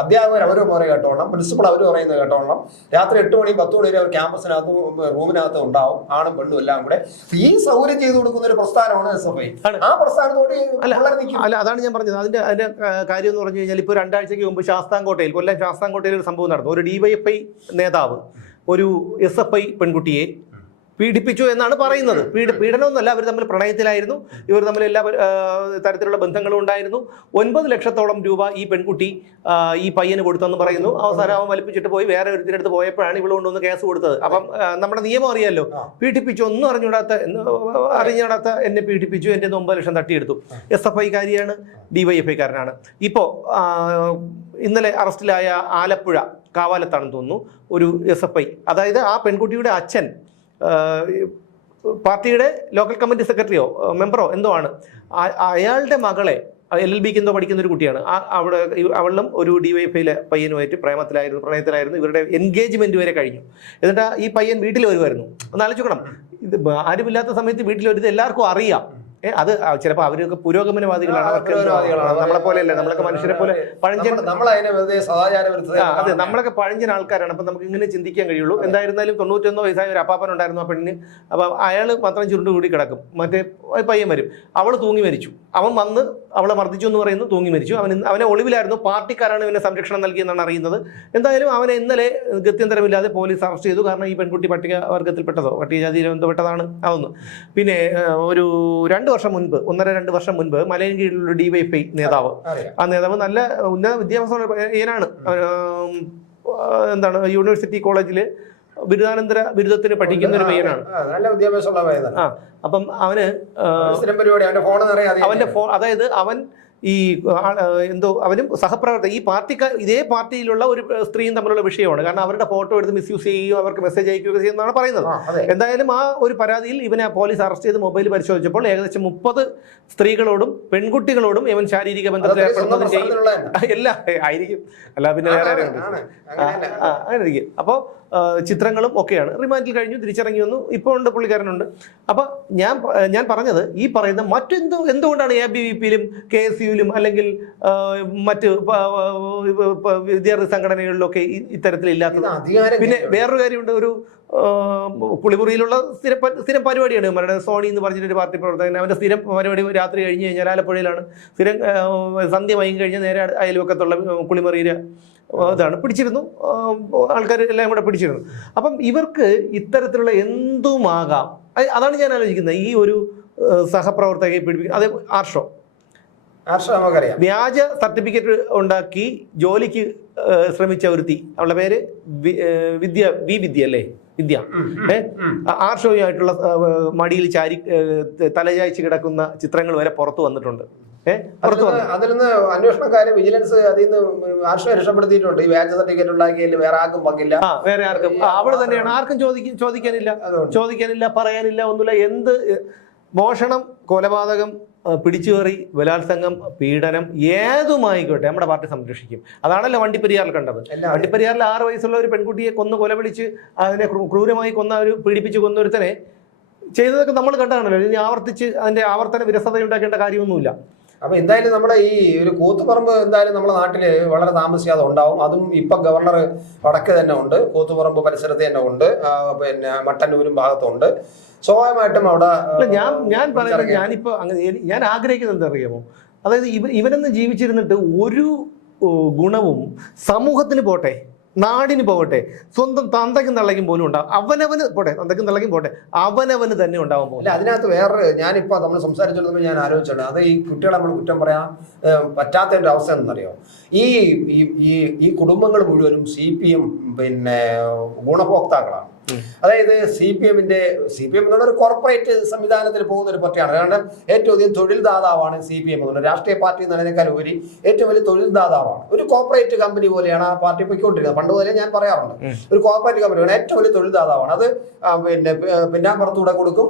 അധ്യാപകർ അവർ പോലെ കേട്ടോളണം, പ്രിൻസിപ്പൾ അവർ പറയുന്നത് കേട്ടോളണം. രാത്രി 8 മണി 10 മണി വരെ അവർ ക്യാമ്പസിനകത്തും റൂമിനകത്തും ഉണ്ടാവും, ആണും പെണ്ണും എല്ലാം കൂടെ. ഈ സൗകര്യം ചെയ്തു കൊടുക്കുന്ന ഒരു പ്രസ്ഥാനമാണ് SFI. ആ പ്രസ്ഥാനത്തോട് അല്ല, അതാണ് ഞാൻ പറഞ്ഞത്. അതിന്റെ കാര്യം എന്ന് പറഞ്ഞു കഴിഞ്ഞാൽ, ഇപ്പോൾ 2 ആഴ്ചയ്ക്ക് മുമ്പ് കൊല്ലം ശാസ്താംകോട്ടയിൽ ഒരു സംഭവം നടന്നു. ഒരു DYFI നേതാവ് ഒരു SFI പെൺകുട്ടിയെ പീഡിപ്പിച്ചു എന്നാണ് പറയുന്നത്. പീഡനമൊന്നുമല്ല, അവർ തമ്മിൽ പ്രണയത്തിലായിരുന്നു. ഇവർ തമ്മിൽ എല്ലാ തരത്തിലുള്ള ബന്ധങ്ങളും ഉണ്ടായിരുന്നു. 9 ലക്ഷത്തോളം രൂപ ഈ പെൺകുട്ടി ഈ പയ്യന് കൊടുത്തെന്ന് പറയുന്നു. അവസാനം അവൻ വലിപ്പിച്ചിട്ട് പോയി വേറെ ഒരുത്തിനടുത്ത് പോയപ്പോഴാണ് ഇവൾ കൊണ്ടുവന്ന് കേസ് കൊടുത്തത്. അപ്പം നമ്മുടെ നിയമം അറിയാമല്ലോ, പീഡിപ്പിച്ചു, ഒന്നും അറിഞ്ഞൂടാത്ത എന്നെ പീഡിപ്പിച്ചു, എൻ്റെ 9 ലക്ഷം തട്ടിയെടുത്തു. SFI കാരിയാണ്, DYFI കാരനാണ്. ഇപ്പോൾ ഇന്നലെ അറസ്റ്റിലായ ആലപ്പുഴ കാവാലത്താണെന്ന് തോന്നുന്നു ഒരു SFI, അതായത് ആ പെൺകുട്ടിയുടെ അച്ഛൻ പാർട്ടിയുടെ ലോക്കൽ കമ്മിറ്റി സെക്രട്ടറിയോ മെമ്പറോ എന്തോ ആണ്. അയാളുടെ മകളെ LLBക്ക് എന്തോ പഠിക്കുന്ന ഒരു കുട്ടിയാണ്. അവളും ഒരു ഡിവൈഎഫ്ഐയിലെ പയ്യനുമായിട്ട് പ്രണയത്തിലായിരുന്നു. ഇവരുടെ എൻഗേജ്മെന്റ് വരെ കഴിഞ്ഞു. എന്നിട്ട് ഈ പയ്യൻ വീട്ടിൽ വരുമായിരുന്നു. ഒന്ന് ആലോചിക്കണം, ഇത് ആരുമില്ലാത്ത സമയത്ത് വീട്ടിൽ വരുന്നത് എല്ലാവർക്കും അറിയാം. അത് ചിലപ്പോൾ അവരൊക്കെ പുരോഗമനവാദികളാണ്, നമ്മളെ പോലെയല്ല, നമ്മളൊക്കെ മനുഷ്യരെ പോലെ പഴഞ്ചൻ, അതെ, നമ്മളൊക്കെ പഴഞ്ചൻ ആൾക്കാരാണ്. അപ്പം നമുക്ക് ഇങ്ങനെ ചിന്തിക്കാൻ കഴിയുള്ളൂ. എന്തായിരുന്നാലും 91 വയസ്സായ ഒരു അപ്പാപ്പൻ ഉണ്ടായിരുന്നു ആ പെണ്ണിന്. അപ്പം അയാൾ മാത്രം ചുരുണ്ട് കൂടി കിടക്കും. മറ്റേ പയ്യൻ വരും, അവൾ തൂങ്ങി മരിച്ചു. അവൻ വന്ന് അവളെ മർദ്ദിച്ചു എന്ന് പറയുന്നു, തൂങ്ങി മരിച്ചു. അവനെ ഒളിവിലായിരുന്നു. പാർട്ടിക്കാരാണ് ഇവനെ സംരക്ഷണം നൽകിയെന്നാണ് അറിയുന്നത്. എന്തായാലും അവനെ ഇന്നലെ ഗത്യന്തരമില്ലാതെ പോലീസ് അറസ്റ്റ് ചെയ്തു. കാരണം ഈ പെൺകുട്ടി പട്ടിക വർഗത്തിൽപ്പെട്ടതോ പട്ടികജാതിയിൽ ബന്ധപ്പെട്ടതാണ് അതൊന്ന്. പിന്നെ ഒരു 1.5 വർഷം മുൻപ് മലയൻകീഴിലുള്ള ഡിവൈഎഫ്ഐ നേതാവ്, ആ നേതാവ് നല്ല ഉന്നത വിദ്യാഭ്യാസമാണ്. എന്താണ്, യൂണിവേഴ്സിറ്റി കോളേജിൽ ബിരുദാനന്തര ബിരുദത്തിന് പഠിക്കുന്ന ഒരു പയ്യനാണ്. നല്ല വിദ്യാഭ്യാസമുള്ള അപ്പം അവന് അവന്റെ ഫോൺ, അതായത് അവൻ ഈ എന്തോ അവനും സഹപ്രവർത്തക ഈ ഇതേ പാർട്ടിയിലുള്ള ഒരു സ്ത്രീയും തമ്മിലുള്ള വിഷയമാണ്. കാരണം അവരുടെ ഫോട്ടോ എടുത്ത് മിസ്യൂസ് ചെയ്യുകയോ അവർക്ക് മെസ്സേജ് അയക്കുകയോ ചെയ്യുന്നതാണ് പറയുന്നത്. എന്തായാലും ആ ഒരു പരാതിയിൽ ഇവനെ പോലീസ് അറസ്റ്റ് ചെയ്ത് മൊബൈൽ പരിശോധിച്ചപ്പോൾ ഏകദേശം 30 സ്ത്രീകളോടും പെൺകുട്ടികളോടും ഇവൻ ശാരീരിക ബന്ധത്തിൽ ഏർപ്പെടുന്നതും ചെയ്യും. എല്ലാം ആയിരിക്കും, അല്ല പിന്നെ വേറെ അങ്ങനെ ഇരിക്കും. അപ്പോൾ ചിത്രങ്ങളും ഒക്കെയാണ്. റിമാൻഡിൽ കഴിഞ്ഞു, തിരിച്ചിറങ്ങി വന്നു, ഇപ്പോൾ ഉണ്ട്, പുള്ളിക്കാരനുണ്ട്. അപ്പോൾ ഞാൻ പറഞ്ഞത് ഈ പറയുന്ന എന്തുകൊണ്ടാണ് ABVP-യിലും KSU-ലും അല്ലെങ്കിൽ മറ്റ് വിദ്യാർത്ഥി സംഘടനകളിലൊക്കെ ഇത്തരത്തിലില്ലാത്തത്. പിന്നെ വേറൊരു കാര്യമുണ്ട്, ഒരു കുളിമുറിയിലുള്ള സ്ഥിരം പരിപാടിയാണ് നമ്മുടെ സോണി എന്ന് പറഞ്ഞിട്ടൊരു പാർട്ടി പ്രവർത്തകൻ. അവൻ്റെ സ്ഥിരം പരിപാടി രാത്രി കഴിഞ്ഞ് കഴിഞ്ഞാൽ ആലപ്പുഴയിലാണ് സ്ഥിരം സന്ധ്യ വൈകി കഴിഞ്ഞ് നേരെ അയൽവക്കത്തുള്ള കുളിമുറിയിൽ ഇതാണ് പിടിച്ചിരുന്നു. ആൾക്കാർ എല്ലാം കൂടെ പിടിച്ചിരുന്നു. അപ്പം ഇവർക്ക് ഇത്തരത്തിലുള്ള എന്തുമാകാം. അതാണ് ഞാൻ ആലോചിക്കുന്നത്. ഈ ഒരു സഹപ്രവർത്തകയെ പിടിപ്പിക്കുന്നത്, അത് ആർഷോ വ്യാജ സർട്ടിഫിക്കറ്റ് ഉണ്ടാക്കി ജോലിക്ക് ശ്രമിച്ച ഒരുത്തി, അവളുടെ പേര് വിദ്യ അല്ലേ, വിദ്യ. ആർഷോയുമായിട്ടുള്ള മടിയിൽ തലചായ്ച്ച് കിടക്കുന്ന ചിത്രങ്ങൾ വരെ പുറത്തു വന്നിട്ടുണ്ട്. അതിൽ നിന്ന് അന്വേഷണക്കാര് വിജിലൻസ് അതിൽ നിന്ന് ആർഷോ രക്ഷപ്പെടുത്തിയിട്ടുണ്ട്. ഈ വ്യാജ സർട്ടിഫിക്കറ്റ് ഉണ്ടാക്കിയതിൽ വേറെ ആർക്കും പങ്കില്ല, വേറെ ആർക്കും. അവള് തന്നെയാണ്, ആർക്കും ചോദിക്കാനില്ല, പറയാനില്ല, ഒന്നുമില്ല. എന്ത് മോഷണം, കൊലപാതകം, പിടിച്ചുകയറി, ബലാത്സംഗം, പീഡനം ഏതുമായിക്കോട്ടെ നമ്മുടെ പാർട്ടി സംരക്ഷിക്കും. അതാണല്ലോ വണ്ടിപ്പെരിയാറിൽ കണ്ടത്. വണ്ടിപ്പെരിയാറിൽ 6 വയസ്സുള്ള ഒരു പെൺകുട്ടിയെ കൊലവിളിച്ച് അതിനെ ക്രൂരമായി പീഡിപ്പിച്ച് കൊന്നൊരുത്തനെ ചെയ്തതൊക്കെ നമ്മൾ കണ്ടതാണല്ലോ. ഇനി ആവർത്തിച്ച് അതിന്റെ ആവർത്തന വിരസത ഉണ്ടാക്കേണ്ട കാര്യമൊന്നുമില്ല. അപ്പൊ എന്തായാലും നമ്മുടെ ഈ ഒരു കൂത്തുപറമ്പ് എന്തായാലും നമ്മുടെ നാട്ടില് വളരെ താമസിയാതെ ഉണ്ടാവും. അതും ഇപ്പൊ ഗവർണർ വടക്ക് തന്നെ ഉണ്ട്, കൂത്തുപറമ്പ് പരിസരത്ത് തന്നെ ഉണ്ട്, പിന്നെ മട്ടന്നൂരും ഭാഗത്തുണ്ട്. സ്വാഭാവികമായിട്ടും അവിടെ ഞാൻ പറയുന്നത്, ഞാനിപ്പോ ഞാൻ ആഗ്രഹിക്കുന്നത് എന്താ അറിയാമോ, അതായത് ഇവരൊന്ന് ജീവിച്ചിരുന്നിട്ട് ഒരു ഗുണവും സമൂഹത്തിന് പോട്ടെ, നാടിന് പോകട്ടെ, സ്വന്തം തന്തയ്ക്കും തള്ളയ്ക്കും പോലും ഉണ്ടാവും. അവനവന് പോട്ടെ, തന്തയ്ക്കും തള്ളയ്ക്കും പോട്ടെ, അവനവന് തന്നെ ഉണ്ടാവാൻ പോകും. അതിനകത്ത് വേറെ ഞാനിപ്പോൾ നമ്മൾ സംസാരിച്ചെടുത്തപ്പോൾ ഞാൻ ആലോചിച്ചിട്ടുണ്ട്, അത് ഈ കുട്ടികളെ നമ്മൾ കുറ്റം പറയാൻ പറ്റാത്ത ഒരു അവസ്ഥ എന്നറിയോ. ഈ കുടുംബങ്ങൾ മുഴുവനും CPM പിന്നെ ഗുണഭോക്താക്കളാണ്. അതായത് CPM എന്നുള്ള ഒരു കോർപ്പറേറ്റ് സംവിധാനത്തിൽ പോകുന്ന ഒരു പാർട്ടിയാണ്. കാരണം ഏറ്റവും അധികം തൊഴിൽ ദാതാവാണ് CPM എന്നുള്ളത്. രാഷ്ട്രീയ പാർട്ടി എന്നതിനേക്കാൾ ഉപരി ഏറ്റവും വലിയ തൊഴിൽ ദാതാവാണ്. ഒരു കോർപ്പറേറ്റ് കമ്പനി പോലെയാണ് ആ പാർട്ടി പൊയ്ക്കൊണ്ടിരിക്കുന്നത്. പണ്ട് പോലെ ഞാൻ പറയാറുണ്ട്, ഒരു കോർപ്പറേറ്റ് കമ്പനിയാണ് ഏറ്റവും വലിയ തൊഴിൽ ദാതാവാണ്. അത് പിന്നെ പിന്നാമ്പുറത്തൂടെ കൊടുക്കും,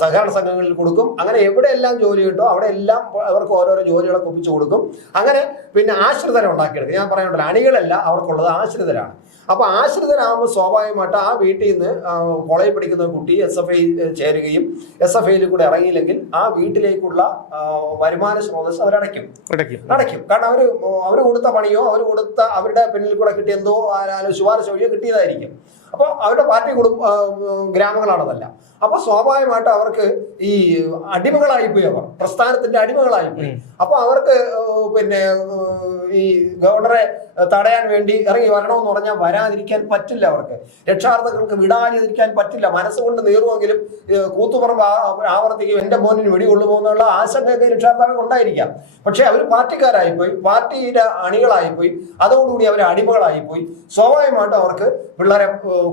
സഹകരണ സംഘങ്ങളിൽ കൊടുക്കും. അങ്ങനെ എവിടെയെല്ലാം ജോലി കിട്ടോ അവിടെ എല്ലാം അവർക്ക് ഓരോരോ ജോലികളൊക്കെ ഒപ്പിച്ചു കൊടുക്കും. അങ്ങനെ പിന്നെ ആശ്രിതരെ ഉണ്ടാക്കിയെടുക്കും. ഞാൻ പറയുന്നുണ്ടല്ലോ, അണികളല്ല അവർക്കുള്ളത്, ആശ്രിതരാണ്. അപ്പൊ ആശ്രിതരാകുമ്പോൾ സ്വാഭാവികമായിട്ട് ആ വീട്ടിൽ നിന്ന് കോളേജിൽ പഠിക്കുന്ന കുട്ടി SFI ചേരുകയും SFIയിൽ കൂടെ ഇറങ്ങിയില്ലെങ്കിൽ ആ വീട്ടിലേക്കുള്ള വരുമാന സ്രോതസ് അവരടയ്ക്കും. കാരണം അവര് കൊടുത്ത പണിയോ അവരുടെ പിന്നിൽ കൂടെ കിട്ടിയ എന്തോ ശുപാർശ വഴിയോ കിട്ടിയതായിരിക്കും. അപ്പോൾ അവരുടെ പാർട്ടി ഗ്രാമങ്ങളാണതല്ല. അപ്പൊ സ്വാഭാവികമായിട്ട് അവർക്ക് ഈ അടിമകളായിപ്പോയി, അവർ പ്രസ്ഥാനത്തിന്റെ അടിമകളായിപ്പോയി. അപ്പൊ അവർക്ക് പിന്നെ ഈ ഗവർണറെ തടയാൻ വേണ്ടി ഇറങ്ങി വരണമെന്ന് പറഞ്ഞാൽ വരാതിരിക്കാൻ പറ്റില്ല. അവർക്ക് രക്ഷാർത്ഥങ്ങൾക്ക് വിടാതിരിക്കാൻ പറ്റില്ല. മനസ്സുകൊണ്ട് നീറുമെങ്കിലും കൂത്തുപറമ്പ് ആവർത്തിക്കും, എന്റെ മോനിന് വെടികൊള്ളുമോ എന്നുള്ള ആശങ്കയൊക്കെ രക്ഷാർത്ഥർക്ക് ഉണ്ടായിരിക്കാം. പക്ഷെ അവർ പാർട്ടിക്കാരായിപ്പോയി, പാർട്ടിയുടെ അണികളായിപ്പോയി, അതോടുകൂടി അവർ അടിമകളായിപ്പോയി. സ്വാഭാവികമായിട്ടും അവർക്ക് പിള്ളേരെ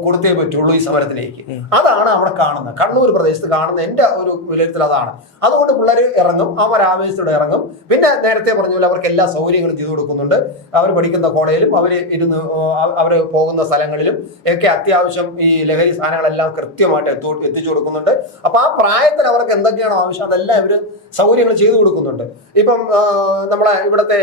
കൊടുത്തേ പറ്റുള്ളൂ ഈ സമരത്തിലേക്ക്. അതാണ് അവിടെ കാണുന്നത്, കണ്ണൂർ പ്രദേശത്ത് കാണുന്ന എൻ്റെ ഒരു വിലയിരുത്തൽ അതാണ്. അതുകൊണ്ട് പിള്ളേർ ഇറങ്ങും, അവർ ആവേശത്തോടെ ഇറങ്ങും. പിന്നെ നേരത്തെ പറഞ്ഞ പോലെ അവർക്ക് എല്ലാ സൗകര്യങ്ങളും ചെയ്തു കൊടുക്കുന്നുണ്ട്. അവർ പഠിക്കുന്ന കോളേജിലും അവർ ഇരുന്ന് അവർ പോകുന്ന സ്ഥലങ്ങളിലും ഒക്കെ അത്യാവശ്യം ഈ ലഹരി സാധനങ്ങളെല്ലാം കൃത്യമായിട്ട് എത്തിച്ചു കൊടുക്കുന്നുണ്ട്. അപ്പൊ ആ പ്രായത്തിൽ അവർക്ക് എന്തൊക്കെയാണോ ആവശ്യം അതെല്ലാം ഇവര് സൗകര്യങ്ങൾ ചെയ്തു കൊടുക്കുന്നുണ്ട്. ഇപ്പം നമ്മളെ ഇവിടുത്തെ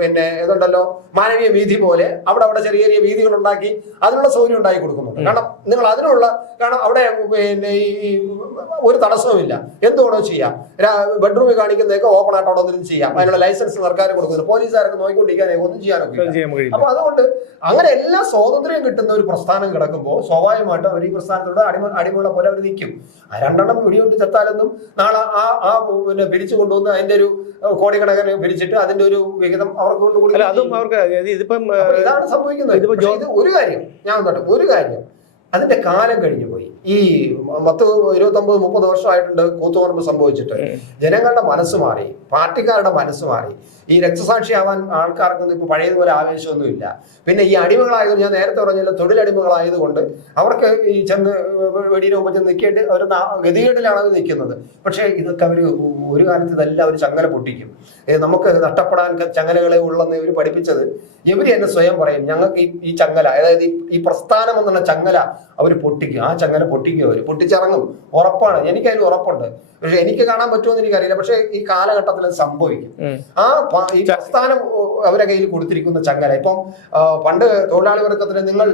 പിന്നെ ഇതുണ്ടല്ലോ മാനവീയ വീഥി പോലെ അവിടെ ചെറിയ ചെറിയ വീഥികൾ ഉണ്ടാക്കി അതിനുള്ള സൗകര്യം ഉണ്ടാക്കി കൊടുക്കുന്നുണ്ട്. കാരണം നിങ്ങൾ അതിനുള്ള കാരണം അവിടെ പിന്നെ ഈ ഒരു തടസ്സവുമില്ല, എന്തുകൊണ്ടോ ചെയ്യാം. ബെഡ്റൂമിൽ കാണിക്കുന്നതൊക്കെ ഓപ്പൺ ആയിട്ട് അവിടെ ഒന്നും ചെയ്യാം. അതിനുള്ള ലൈസൻസ് സർക്കാർ കൊടുക്കുന്നുണ്ട്. പോലീസുകാർക്ക് നോക്കിക്കൊണ്ടിരിക്കാൻ ഒന്നും ചെയ്യാനൊക്കെ. അപ്പൊ അതുകൊണ്ട് അങ്ങനെ എല്ലാ സ്വാതന്ത്ര്യം കിട്ടുന്ന ഒരു പ്രസ്ഥാനം കിടക്കുമ്പോൾ സ്വാഭാവികമായിട്ടും അവർ ഈ പ്രസ്ഥാനത്തോട് അടിമുള്ള പോലെ അവർ നിൽക്കും. ആ രണ്ടെണ്ണം വെടിയോട്ട് ചത്താലൊന്നും നാളെ ആ പിന്നെ പിരിച്ചു കൊണ്ടുവന്ന് അതിന്റെ ഒരു കോടിക്കണക്കിന് പിരിച്ചിട്ട് അതിന്റെ ഒരു വിഹിതം അവർക്ക് ഇതാണ് സംഭവിക്കുന്നത്. ഒരു കാര്യം ഒരു കാര്യം അതിന്റെ കാലം കഴിഞ്ഞു പോയി. ഈ 29-30 വർഷമായിട്ടുണ്ട് കൂത്തുപറമ്പ് സംഭവിച്ചിട്ട്. ജനങ്ങളുടെ മനസ്സ് മാറി, പാർട്ടിക്കാരുടെ മനസ്സ് മാറി. ഈ രക്തസാക്ഷിയാവാൻ ആൾക്കാർക്കൊന്നും ഇപ്പൊ പഴയതുപോലെ ആവേശമൊന്നുമില്ല. പിന്നെ ഈ അടിമകളായത് ഞാൻ നേരത്തെ പറഞ്ഞല്ലോ, തൊഴിലടിമകളായതുകൊണ്ട് അവർക്ക് ഈ ചെന്ന് വെടിയുടെ മുമ്പ് ചെന്ന് നിൽക്കേണ്ടി അവർ ഗതികേടിലാണ് അവർ നിൽക്കുന്നത്. പക്ഷേ ഇതൊക്കെ അവർ ഒരു കാലത്ത് ഇതെല്ലാം അവർ ചങ്ങല പൊട്ടിക്കും. നമുക്ക് നഷ്ടപ്പെടാൻ ചങ്ങലകളെ ഉള്ളെന്ന് ഇവർ പഠിപ്പിച്ചത് ഇവർ എന്നെ സ്വയം പറയും, ഞങ്ങൾക്ക് ഈ ചങ്ങല, അതായത് ഈ പ്രസ്ഥാനം എന്നുള്ള ചങ്ങല അവർ പൊട്ടിക്കും. ആ ചങ്ങല പൊട്ടിക്കും, അവർ പൊട്ടിച്ചിറങ്ങും, ഉറപ്പാണ്. എനിക്കതിന് ഉറപ്പുണ്ട്. പക്ഷെ എനിക്ക് കാണാൻ പറ്റുമെന്ന് എനിക്കറിയില്ല. പക്ഷെ ഈ കാലഘട്ടത്തിൽ അത് സംഭവിക്കും. ഈ പ്രസ്ഥാനം അവരെ കയ്യിൽ കൊടുത്തിരിക്കുന്ന ചങ്ങല. ഇപ്പം പണ്ട് തൊഴിലാളി വർഗത്തിന് നിങ്ങൾ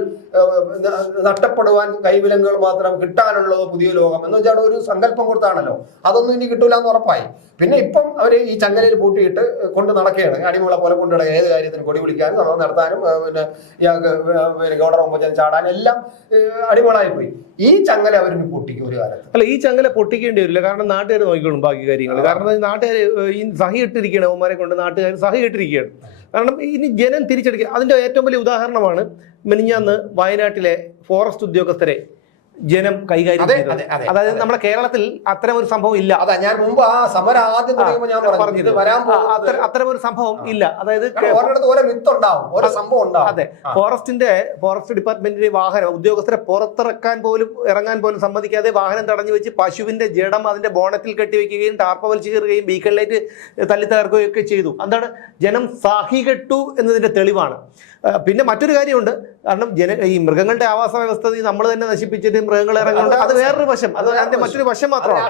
നഷ്ടപ്പെടുവാൻ കൈവിലങ്ങുകൾ മാത്രം, കിട്ടാനുള്ളത് പുതിയ ലോകം എന്ന് വെച്ചാൽ ഒരു സങ്കല്പം കൊടുത്താണല്ലോ. അതൊന്നും ഇനി കിട്ടൂല എന്ന് ഉറപ്പായി. പിന്നെ ഇപ്പം അവർ ഈ ചങ്ങലയിൽ പൂട്ടിയിട്ട് കൊണ്ട് നടക്കുകയാണ്. അടിമുള പോലെ കൊണ്ടു നടക്കുക. ഏത് കാര്യത്തിന് കൊടി വിളിക്കാനും സമരം നടത്താനും പിന്നെ ഇയാൾക്ക് ഗവർണർ മുമ്പ് ചാടാനും എല്ലാം അടിമുളായി പോയി. ഈ ചങ്ങല അവരിന് പൊട്ടിക്കും ഒരു കാലത്ത്. അല്ല, ഈ ചങ്ങല പൊട്ടിക്കേണ്ടി വരില്ല. കാരണം നാട്ടുകാർ നോക്കിക്കോളും ബാക്കി കാര്യങ്ങൾ. കാരണം നാട്ടുകാർ ഈ സഹി ഇട്ടിരിക്കുകയാണ്, അവന്മാരെ കൊണ്ട് നാട്ടുകാർ സഹി ഇട്ടിരിക്കുകയാണ്. കാരണം ഇനി ജനം തിരിച്ചടിക്കുക. അതിന്റെ ഏറ്റവും വലിയ ഉദാഹരണമാണ് മിനിഞ്ഞാന്ന് വയനാട്ടിലെ ഫോറസ്റ്റ് ഉദ്യോഗസ്ഥരെ ജനം കൈകാര്യം ചെയ്തത്. അതായത് നമ്മുടെ കേരളത്തിൽ അത്തരം ഒരു സംഭവം ഇല്ല. അതാ ഞാൻ മുമ്പ് ആ സമരം ആദ്യം തുടങ്ങിയപ്പോൾ ഞാൻ പറഞ്ഞത് അത്തരം ഒരു സംഭവം ഇല്ല. അതായത് അതെ, ഫോറസ്റ്റ് ഡിപ്പാർട്ട്മെന്റിന്റെ വാഹനം ഉദ്യോഗസ്ഥരെ ഇറങ്ങാൻ പോലും സമ്മതിക്കാതെ വാഹനം തടഞ്ഞു വെച്ച് പശുവിന്റെ ജഡം അതിന്റെ ബോണറ്റിൽ കെട്ടിവെക്കുകയും ടാർപ്പ വലിച്ചു കയറുകയും ബീക്കൺ ലൈറ്റ് തല്ലി തകർക്കുകയും ഒക്കെ ചെയ്തു. എന്താണ്, ജനം സാഹികെട്ടു എന്നതിന്റെ തെളിവാണ്. പിന്നെ മറ്റൊരു കാര്യമുണ്ട്. കാരണം ഈ മൃഗങ്ങളുടെ ആവാസ വ്യവസ്ഥ നമ്മൾ തന്നെ നശിപ്പിച്ചിട്ട് മൃഗങ്ങൾ ഇറങ്ങുന്നുണ്ട്. അത് വേറൊരു വശം. അത് അതിന്റെ മറ്റൊരു വശം മാത്രമാണ്.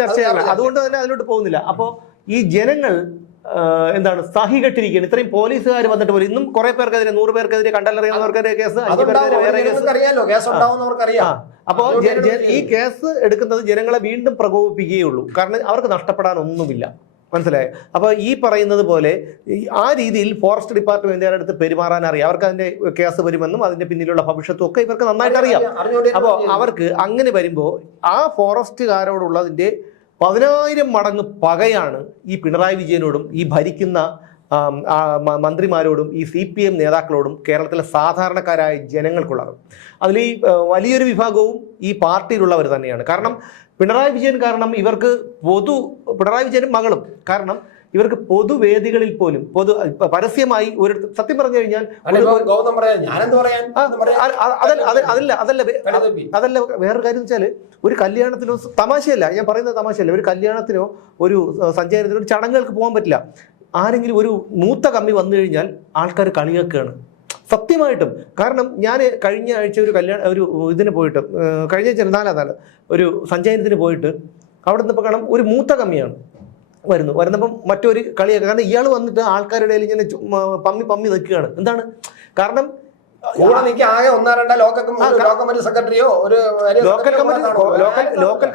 ചർച്ചയാണ്. അതുകൊണ്ട് തന്നെ അതിലോട്ട് പോകുന്നില്ല. അപ്പോ ഈ ജനങ്ങൾ എന്താണ് സഹികെട്ടിരിക്കുകയാണ്. ഇത്രയും പോലീസുകാർ വന്നിട്ട് പോലും ഇന്നും കുറെ പേർക്കെതിരെ 100 പേർക്കെതിരെ കണ്ടലറിയാവുന്നവർക്കെതിരെ കേസ്, 5 പേർക്കെതിരെ വേറെ കേസ്. അപ്പോ ഈ കേസ് എടുക്കുന്നത് ജനങ്ങളെ വീണ്ടും പ്രകോപിപ്പിക്കുകയുള്ളൂ. കാരണം അവർക്ക് നഷ്ടപ്പെടാനൊന്നുമില്ല. മനസ്സിലായോ? അപ്പോൾ ഈ പറയുന്നത് പോലെ ആ രീതിയിൽ ഫോറസ്റ്റ് ഡിപ്പാർട്ട്മെന്റുകാരുടെ അടുത്ത് പെരുമാറാൻ അറിയാം. അവർക്ക് അതിന്റെ കേസ് വരുമെന്നും അതിന്റെ പിന്നിലുള്ള ഭവിഷ്യത്തും ഒക്കെ ഇവർക്ക് നന്നായിട്ട് അറിയാം. അപ്പോൾ അവർക്ക് അങ്ങനെ വരുമ്പോൾ ആ ഫോറസ്റ്റുകാരോടുള്ളതിന്റെ 10,000 മടങ്ങ് പകയാണ് ഈ പിണറായി വിജയനോടും ഈ ഭരിക്കുന്ന മന്ത്രിമാരോടും ഈ CPM നേതാക്കളോടും കേരളത്തിലെ സാധാരണക്കാരായ ജനങ്ങൾക്കുള്ളത്. അതിൽ ഈ വലിയൊരു വിഭാഗവും ഈ പാർട്ടിയിലുള്ളവർ തന്നെയാണ്. കാരണം പിണറായി വിജയൻ കാരണം ഇവർക്ക് പിണറായി വിജയനും മകളും കാരണം ഇവർക്ക് പൊതുവേദികളിൽ പോലും പരസ്യമായി ഒരു സത്യം പറഞ്ഞു കഴിഞ്ഞാൽ അതല്ല വേറൊരു കാര്യം വെച്ചാൽ ഒരു കല്യാണത്തിനോ, തമാശയല്ല ഞാൻ പറയുന്നത്, തമാശയല്ല, ഒരു കല്യാണത്തിനോ ഒരു സഞ്ചാരത്തിനോ ഒരു ചടങ്ങുകൾക്ക് പോകാൻ പറ്റില്ല. ആരെങ്കിലും ഒരു മൂത്ത കമ്മി വന്നു കഴിഞ്ഞാൽ ആൾക്കാർ കളിയാക്കുകയാണ് സത്യമായിട്ടും. കാരണം ഞാൻ കഴിഞ്ഞ ആഴ്ച ഒരു ഇതിന് പോയിട്ട്, കഴിഞ്ഞ 4-ാം നാൾ ഒരു സഞ്ചയനത്തിന് പോയിട്ട് അവിടെ നിന്നപ്പോൾ കാണാം ഒരു മൂത്ത കമ്മിയാണ് വരുന്നപ്പം മറ്റൊരു കളിയൊക്കെ. കാരണം ഇയാൾ വന്നിട്ട് ആൾക്കാരുടെ ഇടയിൽ ഇങ്ങനെ പമ്മി നിൽക്കുകയാണ്. എന്താണ് കാരണം ലോക്കൽ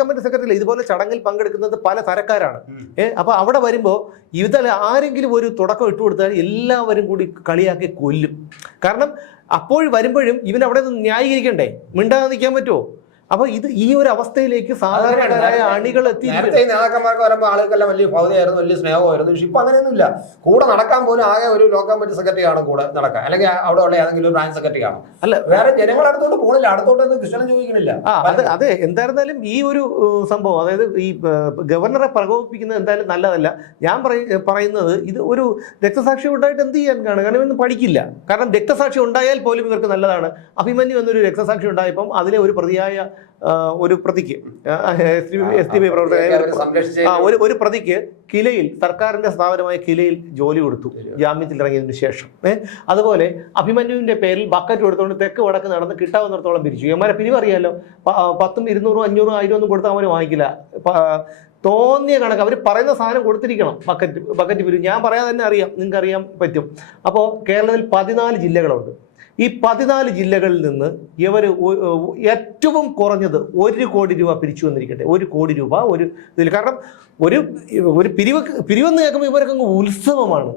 കമ്മിറ്റി സെക്രട്ടറി ഇതുപോലെ ചടങ്ങിൽ പങ്കെടുക്കുന്നത് പല തരക്കാരാണ്. അപ്പൊ അവിടെ വരുമ്പോ ഇതിൽ ആരെങ്കിലും ഒരു തുടക്കം ഇട്ടു കൊടുത്താൽ എല്ലാവരും കൂടി കളിയാക്കി കൊല്ലും. കാരണം അപ്പോൾ വരുമ്പോഴും ഇവനവിടെ നിന്ന് ന്യായീകരിക്കണ്ടേ, മിണ്ടാതെ നിൽക്കാൻ പറ്റുമോ? അപ്പൊ ഈ ഒരു അവസ്ഥയിലേക്ക് സാധാരണക്കാരായ അണികൾ നേതാക്കന്മാർക്ക് വരുമ്പോൾ ആളുകൾക്കെല്ലാം വലിയ ഭൗതികമായിരുന്നു, വലിയ സ്നേഹമായിരുന്നു. പക്ഷെ ഇപ്പൊ അങ്ങനെയൊന്നുമില്ല. കൂടെ നടക്കാൻ പോലും ആകെ ഒരു ലോക്കൽ കമ്മിറ്റി സെക്രട്ടറി ആണ് കൂടെ നടക്കാൻ, അല്ലെങ്കിൽ അവിടെ ഉള്ള ഏതെങ്കിലും ഒരു ബ്രാഞ്ച് സെക്രട്ടറി ആണ്. അല്ല, വേറെ ജനങ്ങൾ അടുത്തോട്ട് പോണില്ല, അടുത്തോട്ടൊന്നും കൃഷ്ണൻ ചോദിക്കണില്ല. അതെ, എന്തായിരുന്നാലും ഈ ഒരു സംഭവം, അതായത് ഈ ഗവർണറെ പ്രകോപിപ്പിക്കുന്നത് എന്തായാലും നല്ലതല്ല. ഞാൻ പറയുന്നത് ഇത് ഒരു രക്തസാക്ഷി ഉണ്ടായിട്ട് എന്ത് ചെയ്യാൻ കാരണം ഇതൊന്നും പഠിക്കില്ല. കാരണം രക്തസാക്ഷി ഉണ്ടായാൽ പോലും ഇവർക്ക് നല്ലതാണ്. അഭിമന്യു എന്നൊരു രക്തസാക്ഷി ഉണ്ടായപ്പം അതിലെ ഒരു പ്രതിയായ ഒരു പ്രതിക്ക് SDPI പ്രവർത്തകർ ഒരു പ്രതിക്ക് കിലയിൽ, സർക്കാരിന്റെ സ്ഥാപനമായ കിലയിൽ ജോലി കൊടുത്തു ജാമ്യത്തിൽ ഇറങ്ങിയതിനു ശേഷം. അതുപോലെ അഭിമന്യുവിന്റെ പേരിൽ ബക്കറ്റ് കൊടുത്തുകൊണ്ട് തെക്ക് വടക്ക് നടന്ന് കിട്ടാവുന്നിടത്തോളം പിരിച്ചു. ഇവന്മാരെ പിരിവറിയാലോ, 100, 200, 500, 1000 ഒന്നും കൊടുത്താൽ അവർ വാങ്ങിക്കില്ല. തോന്നിയ കണക്ക് അവർ പറയുന്ന സാധനം കൊടുത്തിരിക്കണം. ബക്കറ്റ് പിരിവ് ഞാൻ പറയാതെ തന്നെ അറിയാം, നിങ്ങൾക്ക് അറിയാൻ പറ്റും. അപ്പോൾ കേരളത്തിൽ 14 ജില്ലകളുണ്ട്. ഈ 14 ജില്ലകളിൽ നിന്ന് ഇവർ ഏറ്റവും കുറഞ്ഞത് 1 കോടി രൂപ പിരിച്ചു വന്നിരിക്കട്ടെ. 1 കോടി രൂപ ഒരു ഇതിൽ. കാരണം ഒരു പിരിവെന്ന് കേൾക്കുമ്പോൾ ഇവരൊക്കെ ഉത്സവമാണ്.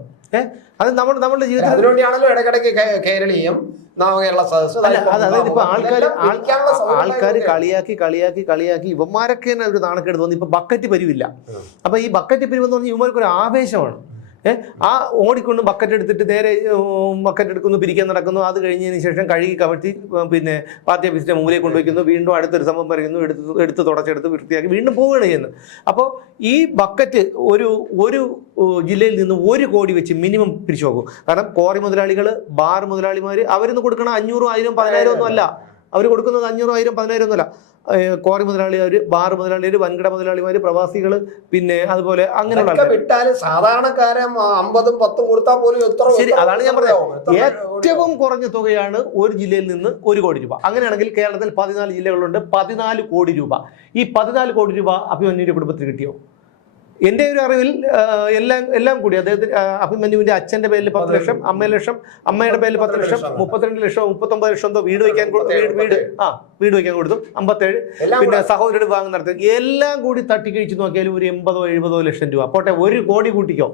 അത് നമ്മുടെ ജീവിതത്തിൽ അതിനുവേണ്ടിയാണല്ലോ ഇടയ്ക്കിടയ്ക്ക് കേരളീയം നവകേരള സദസ്സ്. അതായത് ഇപ്പൊ ആൾക്കാർ കളിയാക്കി ഇവന്മാരൊക്കെ തന്നെ ഒരു നാണക്കേട് തോന്നി. ഇപ്പൊ ബക്കറ്റ് പിരിവില്ല. അപ്പൊ ഈ ബക്കറ്റ് പിരിവെന്ന് പറഞ്ഞാൽ ഇവന്മാർക്ക് ഒരു ആവേശമാണ്. ആ ഓടിക്കൊണ്ട് ബക്കറ്റ് എടുത്തിട്ട് നേരെ ബക്കറ്റ് എടുക്കുന്നു, പിരിക്കാൻ നടക്കുന്നു. അത് കഴിഞ്ഞതിന് ശേഷം കഴുകി കമഴ്ത്തി പിന്നെ പാർട്ടി ഓഫീസിന്റെ മൂലയിൽ കൊണ്ടുവയ്ക്കുന്നു. വീണ്ടും അടുത്തൊരു സംഭവം പറയുന്നു, എടുത്ത് തുടച്ചെടുത്ത് വൃത്തിയാക്കി വീണ്ടും പോവുകയാണ് ചെയ്യുന്നത്. അപ്പോൾ ഈ ബക്കറ്റ് ഒരു ജില്ലയിൽ നിന്ന് 1 കോടി വെച്ച് മിനിമം പിരിച്ചു പോകും. കാരണം കോറി മുതലാളികൾ, ബാർ മുതലാളിമാർ അവരിന്ന് കൊടുക്കണം 500, 1000, 10,000 ഒന്നും അല്ല. അവർ കൊടുക്കുന്നത് 500, 1000, 10,000 ഒന്നുമല്ല. കോറി മുതലാളിമാർ, ബാർ മുതലാളിമാർ, വൻകിട മുതലാളിമാർ, പ്രവാസികൾ, പിന്നെ അതുപോലെ അങ്ങനെയുള്ള വിട്ടാല് സാധാരണക്കാരെ 50, 10 കൊടുത്താൽ പോലും ശരി. അതാണ് ഞാൻ പറഞ്ഞത്, ഏറ്റവും കുറഞ്ഞ തുകയാണ് ഒരു ജില്ലയിൽ നിന്ന് 1 കോടി രൂപ. അങ്ങനെയാണെങ്കിൽ കേരളത്തിൽ 14 ജില്ലകളുണ്ട്, 14 കോടി രൂപ. ഈ 14 കോടി രൂപ അഭിമന്യുവിന്റെ കുടുംബത്തിന് കിട്ടിയോ? എൻ്റെ ഒരു അറിവിൽ എല്ലാം കൂടി അദ്ദേഹത്തിന് അഭിമന്യുവിന്റെ അച്ഛന്റെ പേരിൽ 10 ലക്ഷം, 5 ലക്ഷം, അമ്മയുടെ പേരിൽ 10 ലക്ഷം, 32 ലക്ഷം, 39 ലക്ഷം എന്തോ വീട് വയ്ക്കാൻ കൊടുത്തു, 57. പിന്നെ സഹോദരയുടെ വിവാഹം നടത്തി. എല്ലാം കൂടി തട്ടിക്കഴിച്ച് നോക്കിയാലും ഒരു 80, 70 ലക്ഷം രൂപ. പോട്ടെ, 1 കോടി കൂട്ടിക്കോ.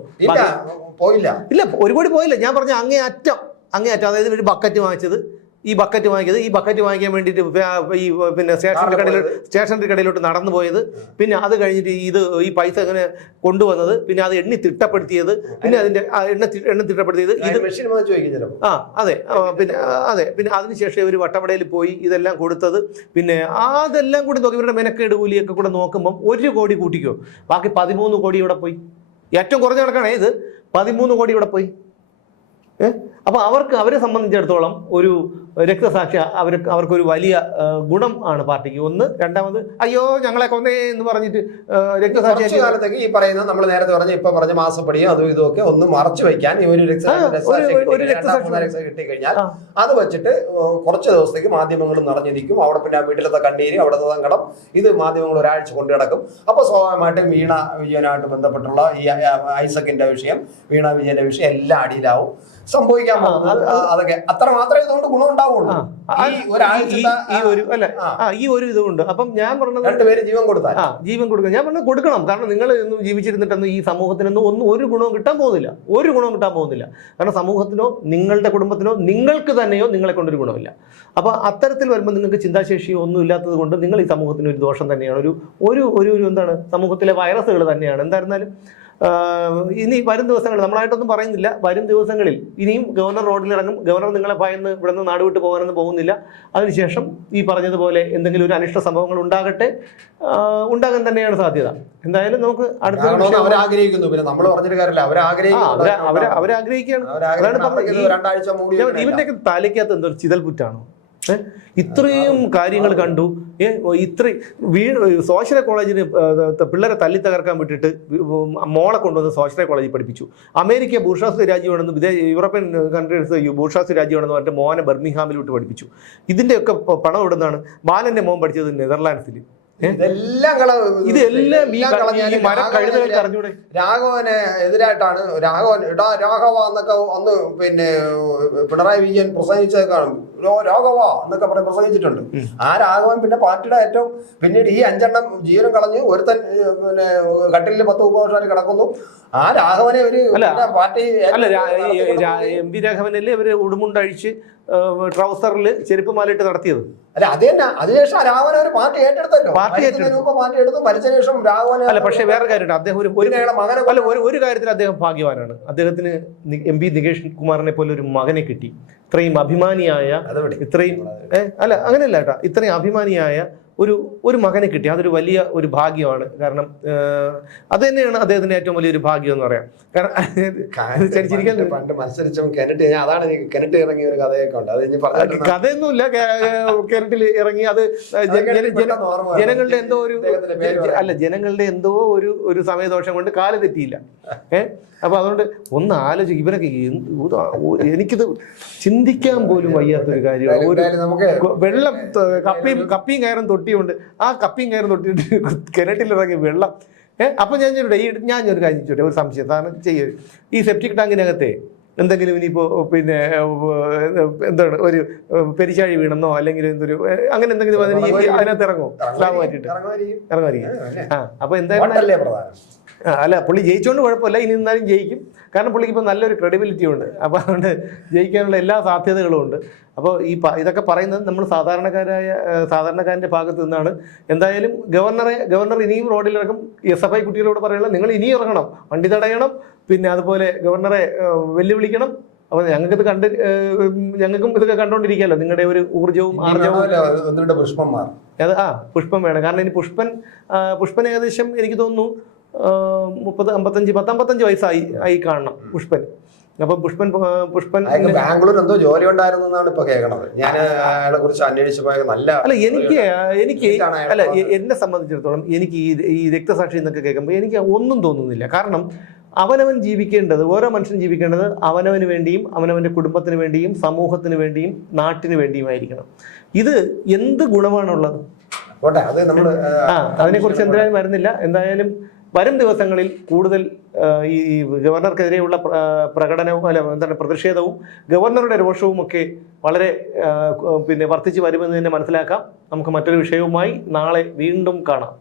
പോയില്ല. ഇല്ല, 1 കോടി പോയില്ല. ഞാൻ പറഞ്ഞ അങ്ങേ അറ്റം. അതായത് ഒരു ബക്കറ്റ് വാങ്ങിച്ചത്, ഈ ബക്കറ്റ് വാങ്ങിക്കാൻ വേണ്ടിയിട്ട് ഈ പിന്നെ സ്റ്റേഷനറി കടയിലോട്ട് നടന്നു പോയത്, പിന്നെ അത് കഴിഞ്ഞിട്ട് ഈ പൈസ എങ്ങനെ കൊണ്ടുവന്നത്, പിന്നെ അത് എണ്ണി തിട്ടപ്പെടുത്തിയത്, പിന്നെ അതിന്റെ എണ്ണ തിട്ടപ്പെടുത്തിയത് ഇത് പിന്നെ അതിനുശേഷം ഇവർ വട്ടവടയിൽ പോയി ഇതെല്ലാം കൊടുത്തത്, പിന്നെ അതെല്ലാം കൂടി നോക്കി ഇവരുടെ മെനക്കേട് കൂലിയൊക്കെ കൂടെ നോക്കുമ്പോൾ 1 കോടി കൂട്ടിക്കോ. ബാക്കി 13 കോടി ഇവിടെ പോയി. ഏറ്റവും കുറഞ്ഞ കണക്കാണേ ഇത്. 13 കോടി ഇവിടെ പോയി. അപ്പോൾ അവരെ സംബന്ധിച്ചിടത്തോളം ഒരു രക്തസാക്ഷി അവർക്കൊരു വലിയ ഗുണം ആണ് പാർട്ടിക്ക്. ഒന്ന്. രണ്ടാമത് അയ്യോ ഞങ്ങളെ കൊന്നേ എന്ന് പറഞ്ഞിട്ട് രക്തസാക്ഷി കാലത്തേക്ക് ഈ പറയുന്ന നമ്മൾ നേരത്തെ ഇപ്പൊ പറഞ്ഞ മാസപ്പടിയും അതും ഇതൊക്കെ ഒന്ന് മറച്ചു വയ്ക്കാൻ ഒരു രക്തസാക്ഷി കിട്ടിക്കഴിഞ്ഞാൽ അത് വെച്ചിട്ട് കുറച്ച് ദിവസത്തേക്ക് മാധ്യമങ്ങൾ നിറഞ്ഞിരിക്കും. അവിടെ പിന്നെ വീട്ടിലത്തെ കണ്ണീര്, അവിടുത്തെ സങ്കടം, ഇത് മാധ്യമങ്ങൾ ഒരാഴ്ച കൊണ്ടു കിടക്കും. അപ്പൊ സ്വാഭാവികമായിട്ടും വീണ വിജയനായിട്ട് ബന്ധപ്പെട്ടുള്ള ഈ ഐസക്കിന്റെ വിഷയം, വീണ വിജയന്റെ വിഷയം എല്ലാം അടിയിലാവും. സംഭവിക്കാൻ അതൊക്കെ അത്ര മാത്രമേ ഇതുകൊണ്ട് ഗുണം ഉണ്ടാവുള്ളൂ. ഈ ഒരു ഇതുകൊണ്ട്. അപ്പം ഞാൻ പറഞ്ഞത് 2 പേര് ജീവൻ കൊടുത്താൽ ഞാൻ പറഞ്ഞത് കൊടുക്കണം. കാരണം നിങ്ങൾ ഇന്ന് ജീവിച്ചിരുന്നിട്ടൊന്നും ഈ സമൂഹത്തിനൊന്നും ഒരു ഗുണവും കിട്ടാൻ പോകുന്നില്ല. കാരണം സമൂഹത്തിനോ നിങ്ങളുടെ കുടുംബത്തിനോ നിങ്ങൾക്ക് തന്നെയോ നിങ്ങളെ കൊണ്ടൊരു ഗുണമില്ല. അപ്പോൾ അത്തരത്തിൽ വരുമ്പോൾ നിങ്ങൾക്ക് ചിന്താശേഷിയോ ഒന്നും ഇല്ലാത്തത് കൊണ്ട് നിങ്ങൾ ഈ സമൂഹത്തിന് ഒരു ദോഷം തന്നെയാണ്. ഒരു എന്താണ്, സമൂഹത്തിലെ വൈറസുകൾ തന്നെയാണ്. എന്തായിരുന്നാലും ഇനി വരും ദിവസങ്ങളിൽ, നമ്മളായിട്ടൊന്നും പറയുന്നില്ല, വരും ദിവസങ്ങളിൽ ഇനിയും ഗവർണർ റോഡിലിറങ്ങും. ഗവർണർ നിങ്ങളെ ഭയന്ന് ഇവിടെ നിന്ന് നാട് വിട്ട് പോകാനൊന്നും പോകുന്നില്ല. അതിനുശേഷം ഈ പറഞ്ഞതുപോലെ എന്തെങ്കിലും ഒരു അനിഷ്ട സംഭവങ്ങൾ ഉണ്ടാകാൻ തന്നെയാണ് സാധ്യത. എന്തായാലും നമുക്ക് അടുത്ത ആഗ്രഹിക്കുന്നു. പിന്നെ നമ്മൾ പറഞ്ഞിട്ട് കാര്യമില്ല, അവരാഗ്രഹിക്കുകയാണ്. ഇവന്റെയൊക്കെ തലയ്ക്കകത്ത് എന്തോ ചിതൽപുറ്റാണോ? ഇത്രയും കാര്യങ്ങൾ കണ്ടു. സ്വാശ്രയ കോളേജിന് പിള്ളേരെ തല്ലി തകർക്കാൻ വിട്ടിട്ട് മോളെ കൊണ്ടുവന്ന് സ്വാശ്രയ കോളേജിൽ പഠിപ്പിച്ചു. അമേരിക്ക ബൂർഷ്വാസി രാജ്യമാണെന്ന്, യൂറോപ്യൻ കൺട്രീസ് ബൂർഷ്വാസി രാജ്യമാണെന്ന് പറഞ്ഞിട്ട് മോനെ ബർമിംഗ്ഹാമിൽ വിട്ട് പഠിപ്പിച്ചു. ഇതിന്റെയൊക്കെ പണം ഇവിടുന്നാണ്. ബാലന്റെ മോൻ പഠിച്ചത് നെതർലാൻഡ്സിൽ. രാഘവന് എതിരായിട്ടാണ്. രാഘവ എന്നൊക്കെ ഒന്ന് പിന്നെ പിണറായി വിജയൻ പ്രസംഗിച്ചേക്കാണ്. രാഘവ എന്നൊക്കെ പറഞ്ഞ് പ്രസംഗിച്ചിട്ടുണ്ട്. ആ രാഘവൻ പിന്നെ പാർട്ടിയുടെ ഏറ്റവും പിന്നീട് ഈ 5 ജീവനം കളഞ്ഞ് ഒരുത്തൻ പിന്നെ കട്ടിലിൽ 10-30 വർഷം കിടക്കുന്നു. ആ രാഘവനെ ഒരു പാർട്ടി എം വി രാഘവനല്ലേ അവര് ഉടുമുണ്ടഴിച്ച് ട്രൗസറിൽ ചെരുപ്പ് മാലിട്ട് നടത്തിയത്. അല്ല അത് തന്നെ. അതിനുശേഷം രാഘവൻ ഒരു പാർട്ടി ഏറ്റെടുത്തല്ലോ. പാർട്ടി എടുത്തു. മരിച്ച ശേഷം രാഘവൻ. അല്ല, പക്ഷേ വേറെ കാര്യമുണ്ട്. അദ്ദേഹം ഒരു കാര്യത്തിൽ അദ്ദേഹം ഭാഗ്യവാനാണ്. അദ്ദേഹത്തിന് എം പി നികേഷ് കുമാറിനെ പോലെ ഒരു മകനെ കിട്ടി. ഇത്രയും അഭിമാനിയായ, ഇത്രയും അങ്ങനെയല്ല കേട്ടോ, ഇത്രയും അഭിമാനിയായ ഒരു മകനെ കിട്ടി. അതൊരു വലിയ ഒരു ഭാഗ്യമാണ്. കാരണം അത് തന്നെയാണ് അദ്ദേഹത്തിന്റെ ഏറ്റവും വലിയൊരു ഭാഗ്യം എന്ന് പറയാം. കാരണം ചരിച്ചിരിക്കാൻ പണ്ട് മത്സരിച്ചപ്പോൾ കിണറ്റ്, അതാണ് എനിക്ക് കിണറ്റ് ഇറങ്ങിയ ഒരു കഥയൊക്കെ ഉണ്ട്. അത് ഇനി പറഞ്ഞു കഥയൊന്നുമില്ല. കിണറ്റിൽ ഇറങ്ങി അത് ജനങ്ങളുടെ എന്തോ ജനങ്ങളുടെ എന്തോ ഒരു സമയദോഷം കൊണ്ട് കാല് തെറ്റിയില്ല. അപ്പൊ അതുകൊണ്ട് ഒന്ന് ആലോചിക്കും, ഇവരൊക്കെ എനിക്കിത് ചിന്തിക്കാൻ പോലും വയ്യാത്തൊരു കാര്യമാണ്. ഒരു വെള്ളം കപ്പിയും കയറും തൊട്ടിയുണ്ട്, ആ കപ്പിയും കയറും തൊട്ടിയിട്ട് കിണറ്റിലിറങ്ങി വെള്ളം. അപ്പൊ ഞാനൊരു കാര്യം ചോട്ടെ, ഒരു സംശയം സാധനം ചെയ്യും. ഈ സെപ്റ്റിക് ടാങ്കിനകത്തെ എന്തെങ്കിലും ഇനിയിപ്പോ പിന്നെ എന്താണ് ഒരു പെരിച്ചാഴി വീണെന്നോ അല്ലെങ്കിൽ എന്തൊരു അങ്ങനെ എന്തെങ്കിലും അതിനകത്ത് ഇറങ്ങുമോ? സ്ലാബ് മാറ്റിയിട്ട് ഇറങ്ങുമായിരിക്കും. അപ്പൊ എന്തായാലും അല്ല, പുള്ളി ജയിച്ചോണ്ട് കുഴപ്പമില്ല, ഇനി എന്നാലും ജയിക്കും. കാരണം പുള്ളിക്ക് ഇപ്പോൾ നല്ലൊരു ക്രെഡിബിലിറ്റി ഉണ്ട്. അപ്പോൾ അതുകൊണ്ട് ജയിക്കാനുള്ള എല്ലാ സാധ്യതകളും ഉണ്ട്. അപ്പോൾ ഇതൊക്കെ പറയുന്നത് നമ്മൾ സാധാരണക്കാരൻ്റെ ഭാഗത്ത് നിന്നാണ്. എന്തായാലും ഗവർണർ ഇനിയും റോഡിലിറക്കും. SFI കുട്ടികളോട് പറയുന്നത് നിങ്ങൾ ഇനിയും ഇറങ്ങണം, വണ്ടി തടയണം, പിന്നെ അതുപോലെ ഗവർണറെ വെല്ലുവിളിക്കണം. അപ്പോൾ ഞങ്ങൾക്കും ഇതൊക്കെ കണ്ടോണ്ടിരിക്കാമല്ലോ, നിങ്ങളുടെ ഒരു ഊർജവും ആർജവും. പുഷ്പം വേണം. കാരണം ഇനി പുഷ്പൻ ഏകദേശം എനിക്ക് തോന്നുന്നു 55 വയസ്സായി കാണണം പുഷ്പൻ. അപ്പൊ പുഷ്പൻ ബാംഗ്ലൂർ എന്തോ ജോലി ഉണ്ടായിരുന്നാണ് ഇപ്പൊ കേൾക്കണത്. ഞാൻ അയാളെ കുറിച്ച് അന്വേഷിച്ചപ്പോൾ നല്ല അല്ല എനിക്ക് എന്നെ സംബന്ധിച്ചിടത്തോളം എനിക്ക് ഈ രക്തസാക്ഷി എന്നൊക്കെ കേൾക്കുമ്പോൾ എനിക്ക് ഒന്നും തോന്നുന്നില്ല. കാരണം അവനവൻ ജീവിക്കേണ്ടത്, ഓരോ മനുഷ്യൻ ജീവിക്കേണ്ടത് അവനവന് വേണ്ടിയും അവനവന്റെ കുടുംബത്തിന് വേണ്ടിയും സമൂഹത്തിന് വേണ്ടിയും നാട്ടിന് വേണ്ടിയുമായിരിക്കണം. ഇത് എന്ത് ഗുണമാണുള്ളത്? അതിനെക്കുറിച്ച് എന്തായാലും വരുന്നില്ല. എന്തായാലും വരും ദിവസങ്ങളിൽ കൂടുതൽ ഈ ഗവർണർക്കെതിരെയുള്ള പ്രതിഷേധവും ഗവർണറുടെ രോഷവും ഒക്കെ വളരെ വർദ്ധിച്ചു വരുമെന്ന് തന്നെ മനസ്സിലാക്കാം. നമുക്ക് മറ്റൊരു വിഷയവുമായി നാളെ വീണ്ടും കാണാം.